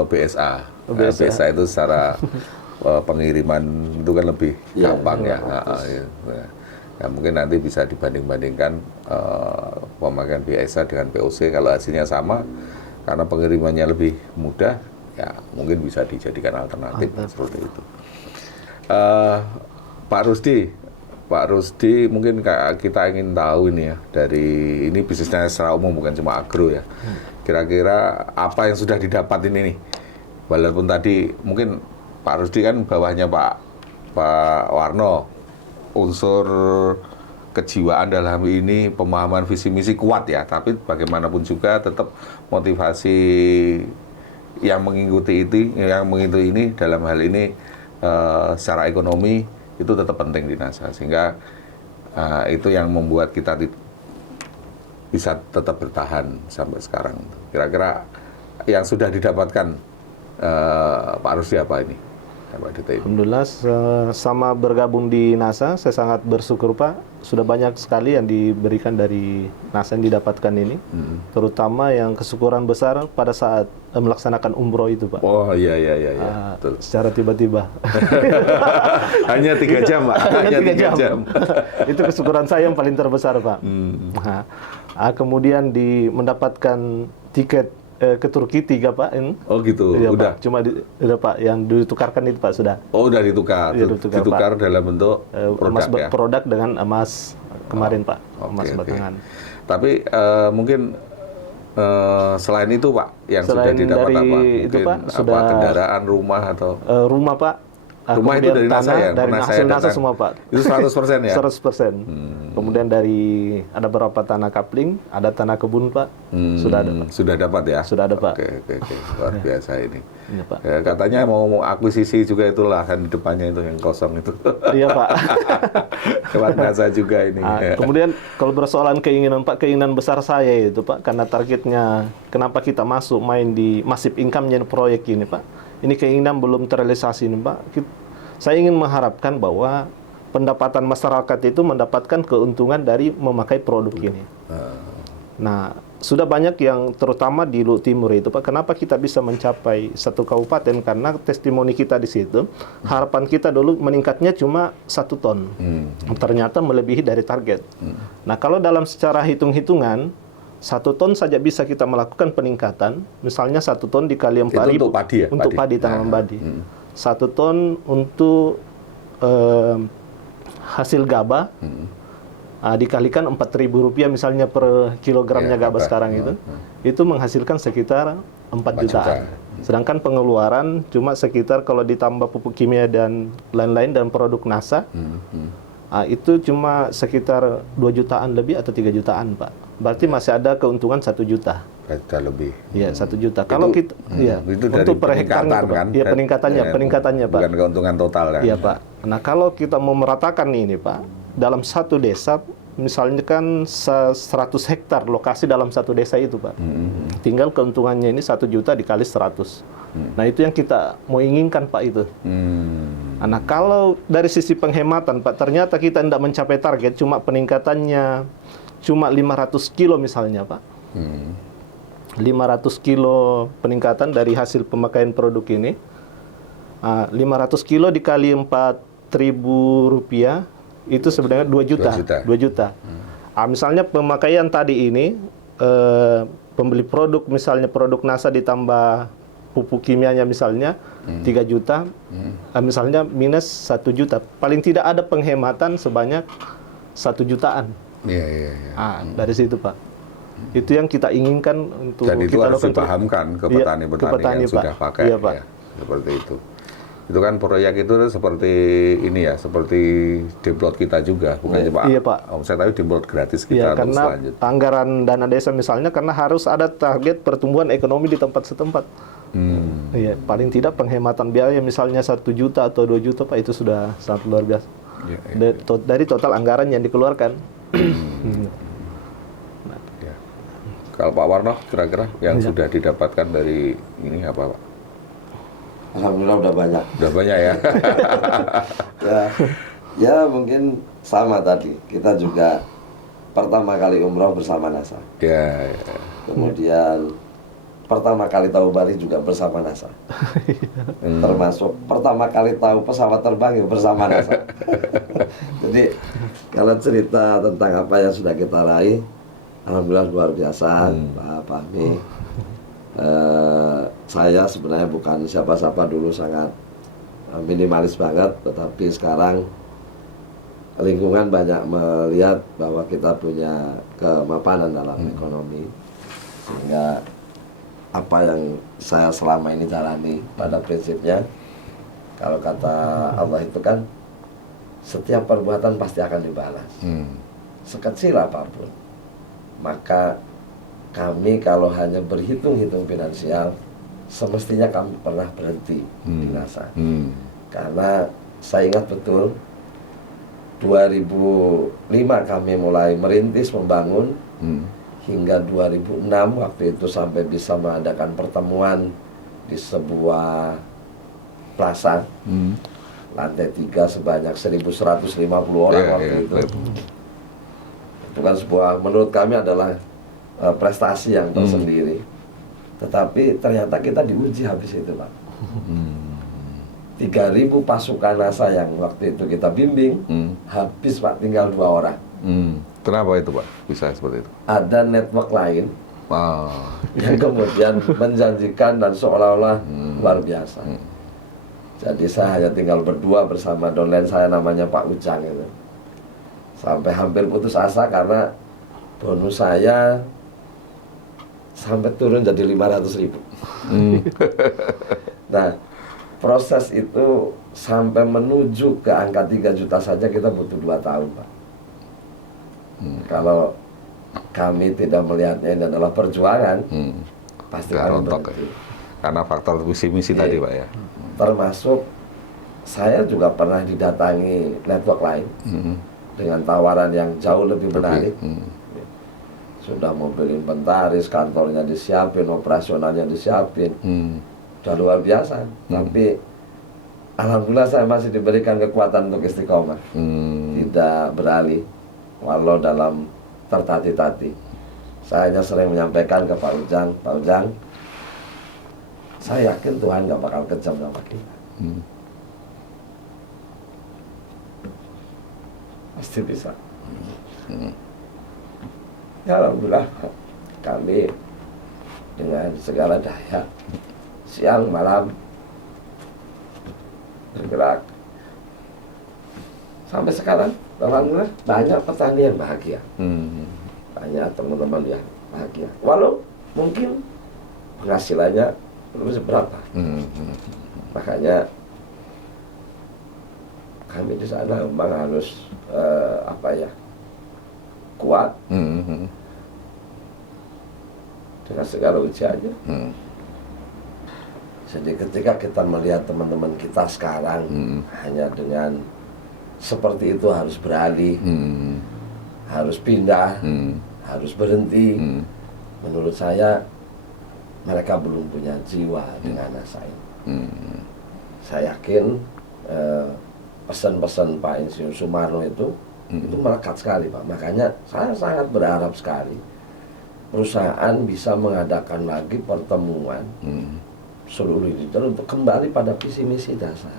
BSA. Nah, BSA itu secara pengiriman itu kan lebih gampang ya. Ya. Mungkin nanti bisa dibanding-bandingkan pemakaian BSA dengan POC. Kalau hasilnya sama, karena pengirimannya lebih mudah, ya mungkin bisa dijadikan alternatif seperti itu. Pak Rusdi, mungkin kita ingin tahu ini ya, dari ini bisnisnya secara umum bukan cuma agro ya. Kira-kira apa yang sudah didapat ini nih? Walaupun tadi mungkin Pak Rusdi kan bawahnya Pak Warno, unsur kejiwaan dalam ini, pemahaman visi misi kuat ya, tapi bagaimanapun juga tetap motivasi yang mengikuti ini dalam hal ini secara ekonomi itu tetap penting di NASA, sehingga itu yang membuat kita bisa tetap bertahan sampai sekarang. Kira-kira yang sudah didapatkan Pak Rusdi apa ini? Alhamdulillah sama bergabung di NASA saya sangat bersyukur Pak, sudah banyak sekali yang diberikan dari NASA yang didapatkan ini, terutama yang kesyukuran besar pada saat melaksanakan umroh itu Pak. Oh iya, betul. Secara tiba-tiba. Hanya 3 jam Pak. Hanya 3 jam. Itu kesyukuran saya yang paling terbesar Pak. Kemudian mendapatkan tiket ke Turki 3 Pak. Oh gitu, ya, udah. Pak. Cuma udah Pak, yang ditukarkan itu Pak sudah. Oh udah ditukar, Ya, ditukar dalam bentuk emas produk ya. Produk dengan emas kemarin Pak, emas batangan. Tapi mungkin selain itu Pak, yang sudah Selain didapat dari apa? itu, Mungkin Pak, apa sudah kendaraan, rumah atau? Rumah Pak. Rumah itu dari NASA ya? Dari Pernah hasil saya NASA datang. semua Pak. Itu 100% ya? 100%. Kemudian ada beberapa tanah kapling, ada tanah kebun Pak. Sudah ada Pak. Sudah dapat ya? Sudah ada Pak. Oke. Luar biasa ini. Iya Pak. Ya, katanya mau akuisisi juga itulah kan di depannya itu yang kosong itu. Iya Pak. Lewat NASA juga ini. Kemudian kalau bersoalan keinginan Pak, keinginan besar saya itu Pak, karena targetnya kenapa kita masuk main di massive income-nya proyek ini Pak. Ini keinginan belum terrealisasi nih Pak. Saya ingin mengharapkan bahwa pendapatan masyarakat itu mendapatkan keuntungan dari memakai produk ini. Nah, sudah banyak yang terutama di Luhut Timur itu Pak, kenapa kita bisa mencapai satu kabupaten? Karena testimoni kita di situ, harapan kita dulu meningkatnya cuma 1 ton. Ternyata melebihi dari target. Nah, kalau dalam secara hitung-hitungan, 1 ton saja bisa kita melakukan peningkatan, misalnya 1 ton dikali 4.000 untuk padi ya? Untuk padi, tanaman padi. 1 ton untuk hasil gabah dikalikan Rp4.000 misalnya per kilogramnya gabah sekarang itu menghasilkan sekitar 4 juta. Sedangkan pengeluaran cuma sekitar kalau ditambah pupuk kimia dan lain-lain dan produk NASA Itu cuma sekitar 2 jutaan lebih atau 3 jutaan, Pak. Berarti masih ada keuntungan 1 juta. Sudah lebih. Iya, 1 juta. Kalau kita, ya, itu dari untuk per hektarnya, peningkatan kan? Iya, peningkatannya, Pak. Bukan keuntungan total kan? Iya, Pak. Nah, kalau kita mau meratakan ini, Pak, dalam satu desa, misalnya kan 100 hektar lokasi dalam satu desa itu, Pak. Tinggal keuntungannya ini 1 juta dikali 100. Nah, itu yang kita mau inginkan, Pak, itu. Nah, kalau dari sisi penghematan, Pak, ternyata kita tidak mencapai target, cuma peningkatannya cuma 500 kilo misalnya, Pak. 500 kilo peningkatan dari hasil pemakaian produk ini. 500 kilo dikali 4.000 rupiah, itu sebenarnya 2 juta. 2 juta. Misalnya pemakaian tadi ini, pembeli produk, misalnya produk NASA ditambah pupuk kimianya misalnya 3 juta, misalnya minus 1 juta. Paling tidak ada penghematan sebanyak 1 jutaan. Dari situ, Pak. Itu yang kita inginkan untuk dan itu kita harus lakukan dipahamkan ke petani-petani yang sudah pakai. Iya, Pak. Ya, seperti itu. Itu kan proyek itu seperti ini ya, seperti demplot kita juga, bukan cuma omset, tapi demplot gratis kita untuk karena selanjutnya. anggaran dana desa misalnya, karena harus ada target pertumbuhan ekonomi di tempat setempat. Iya, paling tidak penghematan biaya misalnya 1 juta atau 2 juta, Pak, itu sudah sangat luar biasa. Dari total anggaran yang dikeluarkan. Kalau Pak Warno, kira-kira yang sudah didapatkan dari ini apa, Pak? Alhamdulillah udah banyak. Udah banyak ya? ya mungkin sama tadi. Kita juga pertama kali umroh bersama NASA. Kemudian pertama kali tahu Bali juga bersama NASA. Termasuk pertama kali tahu pesawat terbang juga bersama NASA. Jadi kalau cerita tentang apa yang sudah kita raih, alhamdulillah luar biasa, Pak Fahmi. Saya sebenarnya bukan siapa-siapa dulu, sangat minimalis banget, tetapi sekarang lingkungan banyak melihat bahwa kita punya kemapanan dalam ekonomi, sehingga apa yang saya selama ini jalani pada prinsipnya, kalau kata Allah itu kan setiap perbuatan pasti akan dibalas, sekecil apapun. Maka kami kalau hanya berhitung-hitung finansial, semestinya kami pernah berhenti di NASA. Karena saya ingat betul 2005 kami mulai merintis membangun, hingga 2006 waktu itu sampai bisa mengadakan pertemuan di sebuah plaza lantai 3 sebanyak 1.150 orang waktu itu. Itu kan sebuah, menurut kami adalah prestasi yang tersendiri. Tetapi ternyata kita diuji habis itu, Pak. 3.000 pasukan NASA yang waktu itu kita bimbing, habis, Pak, tinggal 2 orang. Kenapa itu, Pak? Bisa seperti itu? Ada network lain yang kemudian menjanjikan dan seolah-olah luar biasa. Jadi saya hanya tinggal berdua bersama downline saya namanya Pak Ujang itu. Sampai hampir putus asa karena bonus saya sampai turun jadi 500.000. Nah, proses itu sampai menuju ke angka 3 juta saja kita butuh 2 tahun, Pak. Kalau kami tidak melihatnya ini adalah perjuangan, pasti kami berhenti. Karena faktor misi-misi tadi, Pak, ya. Termasuk saya juga pernah didatangi network lain dengan tawaran yang jauh lebih menarik. Sudah mobil inventaris, kantornya disiapin, operasionalnya disiapin, udah luar biasa. Tapi alhamdulillah saya masih diberikan kekuatan untuk istiqomah, tidak beralih, walau dalam tertati-tati. Saya hanya sering menyampaikan ke Pak Ujang, Pak Ujang, saya yakin Tuhan gak bakal kejam sama kita. Pasti bisa. Ya alhamdulillah kami dengan segala daya siang malam bergerak sampai sekarang. Alhamdulillah banyak petani yang bahagia, banyak teman-teman yang bahagia, walau mungkin penghasilannya belum seberapa. Makanya kami di sana memang harus kuat dengan segala ujiannya. Jadi ketika kita melihat teman-teman kita sekarang hanya dengan seperti itu harus beralih, harus pindah, harus berhenti, menurut saya mereka belum punya jiwa dengan NASA ini. Saya yakin pesan-pesan Pak Insinyur Soemarno itu melekat sekali, Pak. Makanya saya sangat berharap sekali perusahaan bisa mengadakan lagi pertemuan seluruh leader untuk kembali pada visi misi dasar.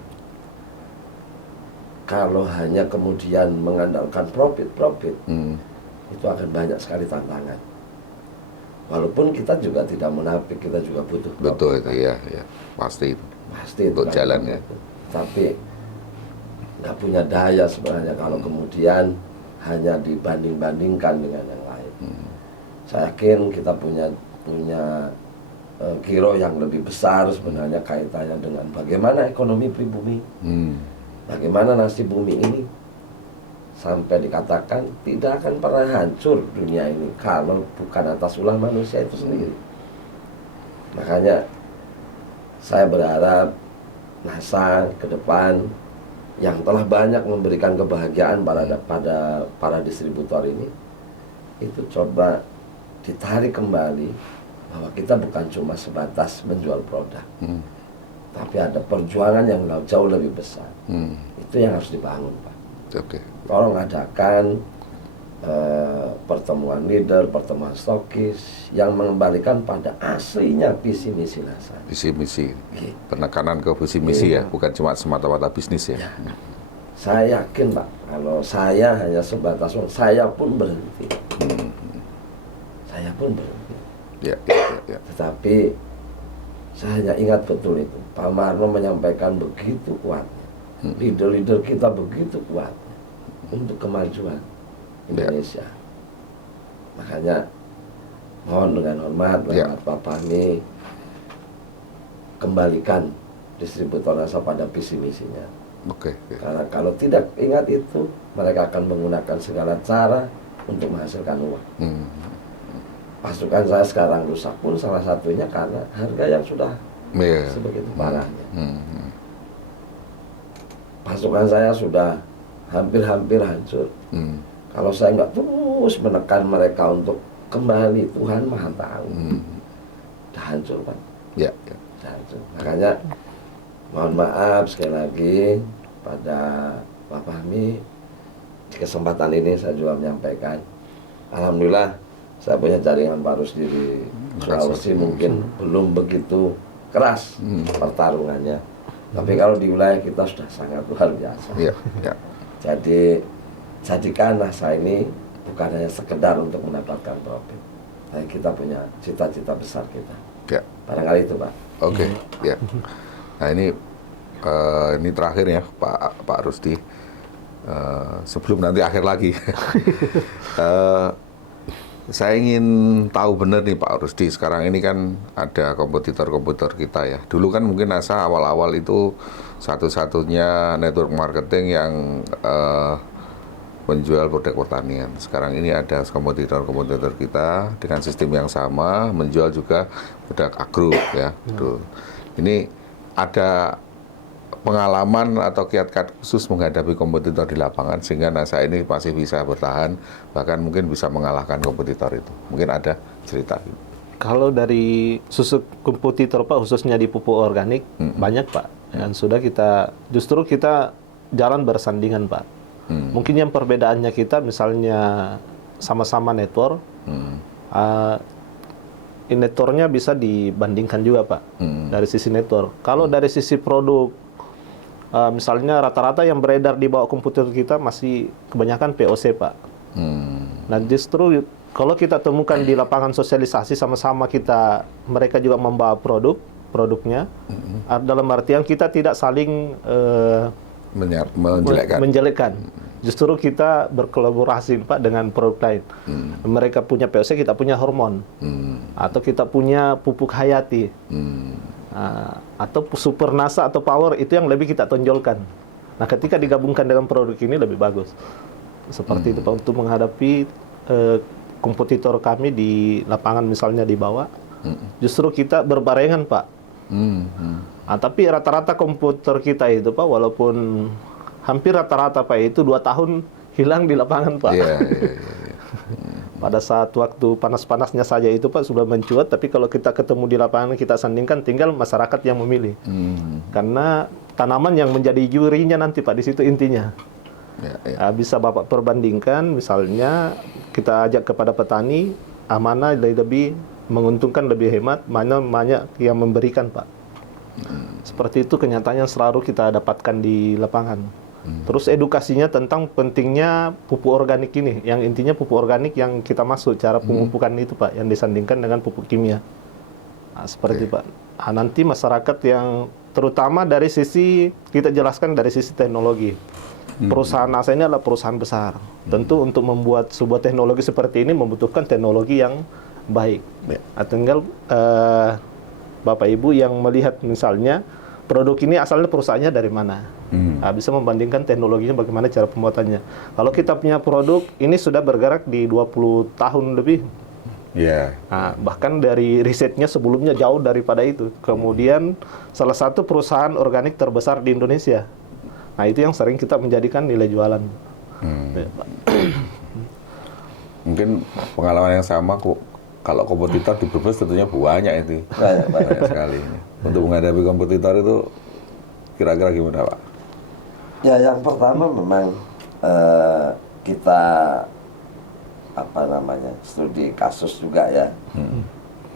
Kalau hanya kemudian mengandalkan profit, itu akan banyak sekali tantangan. Walaupun kita juga tidak munafik, kita juga butuh profit. Betul itu ya, pasti itu. Pasti untuk jalan ya. Tapi nggak punya daya sebenarnya kalau kemudian hanya dibanding-bandingkan dengan yang lain. Saya yakin kita punya giro yang lebih besar sebenarnya kaitannya dengan bagaimana ekonomi pribumi, bagaimana nasib bumi ini sampai dikatakan tidak akan pernah hancur dunia ini kalau bukan atas ulah manusia itu sendiri. Makanya saya berharap NASA ke depan yang telah banyak memberikan kebahagiaan pada para distributor ini, itu coba ditarik kembali bahwa kita bukan cuma sebatas menjual produk, tapi ada perjuangan yang jauh lebih besar. Itu yang harus dibangun, Pak. Oke. Tolong adakan pertemuan leader, pertemuan stokis yang mengembalikan pada aslinya visi misi NASA. Visi misi, penekanan ke visi misi ya, bukan cuma semata-mata bisnis ya. Saya yakin, Pak, kalau saya hanya sebatas saya pun berhenti. Saya pun berhenti. Ya. Tetapi saya hanya ingat betul itu. Pak Marno menyampaikan begitu kuat. Leader-leader kita begitu kuat untuk kemajuan Indonesia. Makanya mohon dengan hormat Pak Fahmi, kembalikan distributor NASA pada visi misinya. Oke. Karena kalau tidak ingat itu, mereka akan menggunakan segala cara untuk menghasilkan uang. Pasukan saya sekarang rusak pun salah satunya karena harga yang sudah sebegitu parahnya. Pasukan saya sudah hampir-hampir hancur. Kalau saya nggak terus menekan mereka untuk kembali, Tuhan Maha tahu, udah hancur, Pak. Ya. Udah hancur. Makanya mohon maaf sekali lagi pada Pak Fahmi, di kesempatan ini saya juga menyampaikan, alhamdulillah saya punya jaringan Pak Rusdi di Sulawesi mungkin belum begitu keras pertarungannya, tapi kalau di wilayah kita sudah sangat luar biasa. Ya. Jadi jadikan NASA ini bukan hanya sekedar untuk mendapatkan profit, tapi kita punya cita-cita besar kita. Ya. Barangkali itu, Pak. Oke. Ya. Nah ini terakhir ya Pak Rusdi. Sebelum nanti akhir lagi, saya ingin tahu benar nih Pak Rusdi. Sekarang ini kan ada kompetitor-kompetitor kita ya. Dulu kan mungkin NASA awal-awal itu satu-satunya network marketing yang menjual produk pertanian. Sekarang ini ada kompetitor-kompetitor kita dengan sistem yang sama, menjual juga produk agro ya. Ini ada pengalaman atau kiat-kiat khusus menghadapi kompetitor di lapangan sehingga NASA ini masih bisa bertahan, bahkan mungkin bisa mengalahkan kompetitor itu. Mungkin ada cerita. Kalau dari susu kompetitor Pak, khususnya di pupuk organik, banyak Pak. Dan sudah justru kita jalan bersandingan Pak. Mungkin yang perbedaannya kita misalnya sama-sama network, networknya bisa dibandingkan juga Pak, dari sisi network. Kalau dari sisi produk, misalnya rata-rata yang beredar di bawah komputer kita masih kebanyakan POC Pak. Nah justru kalau kita temukan di lapangan sosialisasi sama-sama mereka juga membawa produknya, dalam artian kita tidak saling menjelekkan. Justru kita berkolaborasi Pak dengan produk lain. Mereka punya POC, kita punya hormon, atau kita punya pupuk hayati. Atau super NASA atau power, itu yang lebih kita tonjolkan. Nah, ketika digabungkan dengan produk ini lebih bagus. Seperti itu Pak, untuk menghadapi kompetitor kami di lapangan misalnya di bawah. Justru kita berbarengan Pak. Nah, tapi rata-rata komputer kita itu Pak, walaupun hampir rata-rata Pak itu 2 tahun hilang di lapangan Pak. Iya. Pada saat waktu panas-panasnya saja itu Pak sudah mencuat, tapi kalau kita ketemu di lapangan kita sandingkan, tinggal masyarakat yang memilih. Karena tanaman yang menjadi jurinya nanti Pak, di situ intinya. Bisa Bapak perbandingkan, misalnya kita ajak kepada petani, mana lebih menguntungkan, lebih hemat, mana banyak yang memberikan Pak. Seperti itu kenyataannya selalu kita dapatkan di lapangan. Terus edukasinya tentang pentingnya pupuk organik ini, yang intinya pupuk organik yang kita masuk, cara pemupukan itu Pak, yang disandingkan dengan pupuk kimia. Nah, seperti Pak. Nah, nanti masyarakat yang terutama dari sisi, kita jelaskan dari sisi teknologi. Perusahaan NASA ini adalah perusahaan besar. Tentu untuk membuat sebuah teknologi seperti ini membutuhkan teknologi yang baik. Nah, tinggal Bapak Ibu yang melihat misalnya produk ini asalnya perusahaannya dari mana. Nah, bisa membandingkan teknologinya bagaimana cara pembuatannya. Kalau kita punya produk ini sudah bergerak di 20 tahun lebih. Nah, bahkan dari risetnya sebelumnya jauh daripada itu. Kemudian salah satu perusahaan organik terbesar di Indonesia. Nah, itu yang sering kita menjadikan nilai jualan. Ya, Pak. Mungkin pengalaman yang sama kok. Kalau kompetitor di Brebes tentunya banyak itu. Banyak sekali. Untuk menghadapi kompetitor itu kira-kira gimana Pak? Ya, yang pertama memang kita studi kasus juga ya,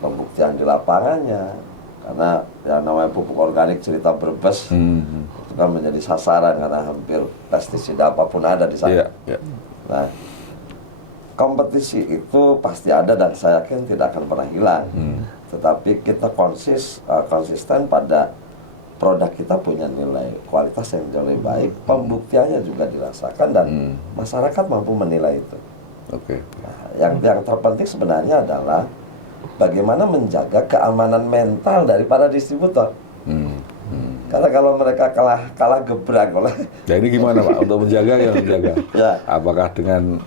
pembuktian di lapangannya, karena yang namanya pupuk organik cerita Brebes itu kan menjadi sasaran karena hampir pestisida apapun ada di sana. Nah, kompetisi itu pasti ada dan saya yakin tidak akan pernah hilang. Tetapi kita konsisten pada produk kita punya nilai kualitas yang jauh lebih baik, pembuktiannya juga dirasakan dan masyarakat mampu menilai itu. Nah, yang terpenting sebenarnya adalah bagaimana menjaga keamanan mental dari para distributor. Karena kalau mereka kalah gebrak oleh. Ya ini gimana Pak untuk menjaga Ya. Apakah dengan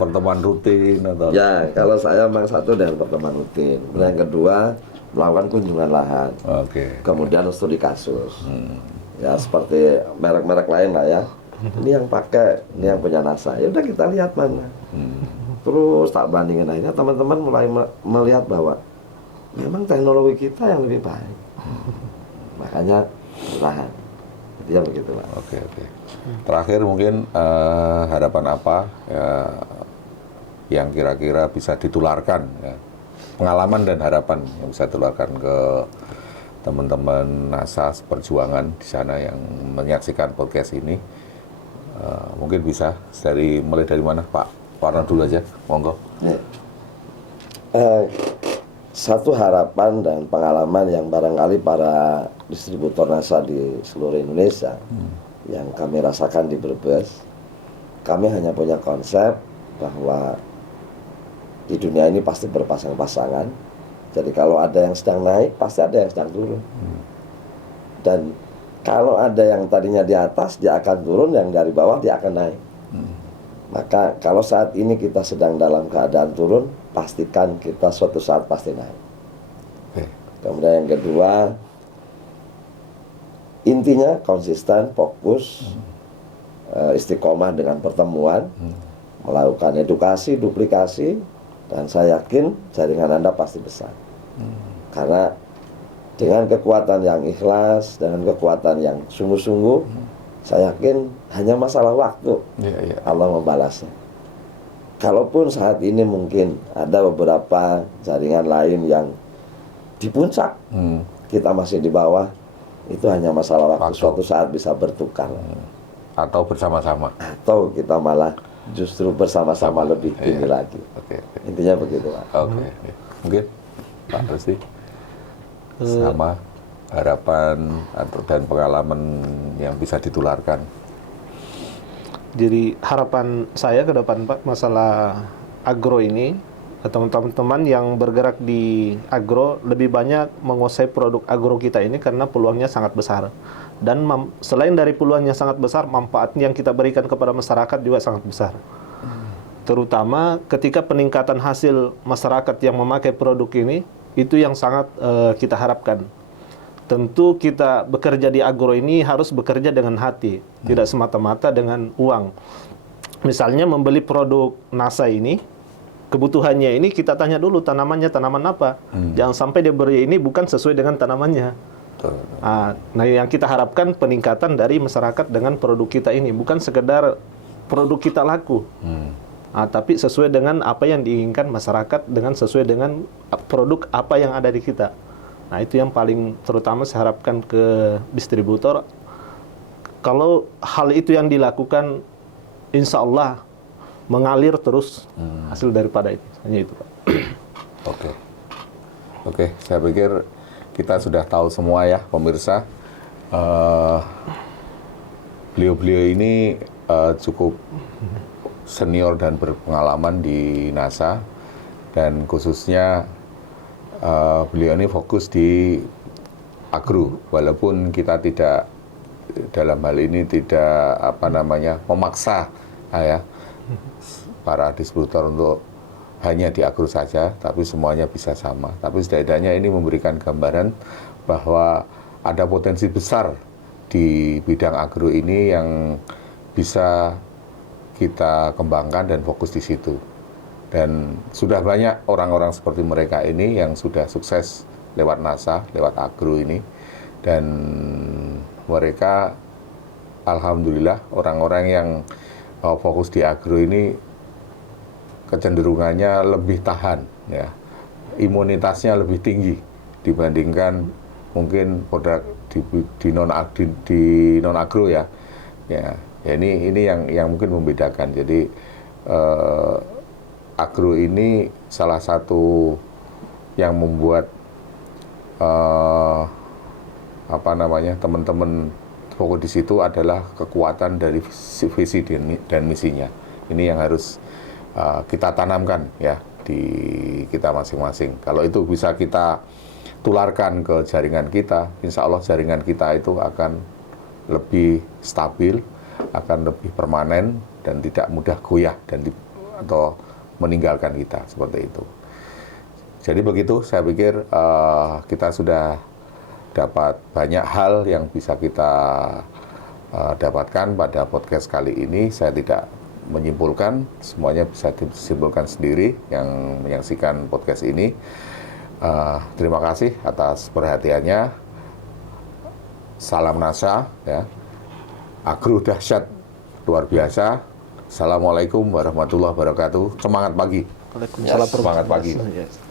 pertemuan rutin atau? Ya, kalau saya memang satu dengan pertemuan rutin. Yang kedua melakukan kunjungan lahan. Kemudian studi kasus. Ya seperti merek-merek lain lah ya. Ini yang pakai, ini yang punya NASA. Ya udah kita lihat mana. Terus tak bandingin, akhirnya teman-teman mulai melihat bahwa memang teknologi kita yang lebih baik. Makanya lahan. Dia begitu Pak. Terakhir mungkin harapan apa ya, yang kira-kira bisa ditularkan ya, pengalaman dan harapan yang bisa ditularkan ke teman-teman NASA Perjuangan di sana yang menyaksikan podcast ini. Mungkin bisa mulai dari mana Pak Warno dulu aja, monggo. Satu harapan dan pengalaman yang barangkali para distributor NASA di seluruh Indonesia yang kami rasakan di Brebes, kami hanya punya konsep bahwa di dunia ini pasti berpasang-pasangan. Jadi kalau ada yang sedang naik, pasti ada yang sedang turun. Dan kalau ada yang tadinya di atas, dia akan turun, yang dari bawah dia akan naik. Maka kalau saat ini kita sedang dalam keadaan turun, pastikan kita suatu saat pasti naik. Kemudian yang kedua, intinya konsisten, fokus, istiqomah dengan pertemuan, melakukan edukasi, duplikasi, dan saya yakin jaringan Anda pasti besar. Karena dengan kekuatan yang ikhlas, dengan kekuatan yang sungguh-sungguh, saya yakin hanya masalah waktu Allah membalasnya. Kalaupun saat ini mungkin ada beberapa jaringan lain yang di puncak, kita masih di bawah, itu hanya masalah waktu. Suatu saat bisa bertukar. Atau bersama-sama. Atau kita malah justru bersama-sama lebih tinggi lagi. Intinya begitu Pak. Mungkin Pak Rusdi sama harapan dan pengalaman yang bisa ditularkan. Jadi harapan saya ke depan Pak, masalah agro ini teman-teman yang bergerak di agro lebih banyak menguasai produk agro kita ini karena peluangnya sangat besar. Dan selain dari peluangnya sangat besar, manfaat yang kita berikan kepada masyarakat juga sangat besar. Terutama ketika peningkatan hasil masyarakat yang memakai produk ini, itu yang sangat kita harapkan. Tentu kita bekerja di agro ini harus bekerja dengan hati, tidak semata-mata dengan uang. Misalnya membeli produk NASA ini, kebutuhannya ini kita tanya dulu tanamannya tanaman apa. Jangan sampai dia beri ini bukan sesuai dengan tanamannya. Nah, yang kita harapkan peningkatan dari masyarakat dengan produk kita ini, bukan sekedar produk kita laku. Tapi sesuai dengan apa yang diinginkan masyarakat, dengan sesuai dengan produk apa yang ada di kita. Nah, itu yang paling terutama saya harapkan ke distributor. Kalau hal itu yang dilakukan, insya Allah mengalir terus hasil daripada itu. Hanya itu, Pak. Oke, saya pikir kita sudah tahu semua ya, pemirsa. Beliau-beliau ini cukup senior dan berpengalaman di NASA, dan khususnya beliau ini fokus di agro, walaupun kita tidak dalam hal ini tidak memaksa para distributor untuk hanya di agro saja, tapi semuanya bisa sama. Tapi setidaknya ini memberikan gambaran bahwa ada potensi besar di bidang agro ini yang bisa kita kembangkan dan fokus di situ. Dan sudah banyak orang-orang seperti mereka ini yang sudah sukses lewat NASA, lewat agro ini. Dan mereka, alhamdulillah, orang-orang yang fokus di agro ini kecenderungannya lebih tahan, ya. Imunitasnya lebih tinggi dibandingkan mungkin produk di non agro ya. Ya, ini yang mungkin membedakan. Jadi agro ini salah satu yang membuat teman-teman fokus di situ adalah kekuatan dari visi dan misinya. Ini yang harus kita tanamkan ya di kita masing-masing. Kalau itu bisa kita tularkan ke jaringan kita, insya Allah jaringan kita itu akan lebih stabil, akan lebih permanen dan tidak mudah goyah atau meninggalkan kita seperti itu. Jadi begitu, saya pikir kita sudah dapat banyak hal yang bisa kita dapatkan pada podcast kali ini. Saya tidak menyimpulkan, semuanya bisa disimpulkan sendiri yang menyaksikan podcast ini. Terima kasih atas perhatiannya. Salam NASA, ya. Agro dahsyat luar biasa. Assalamualaikum warahmatullahi wabarakatuh. Semangat pagi. Waalaikumsalam. Semangat pagi. Yes.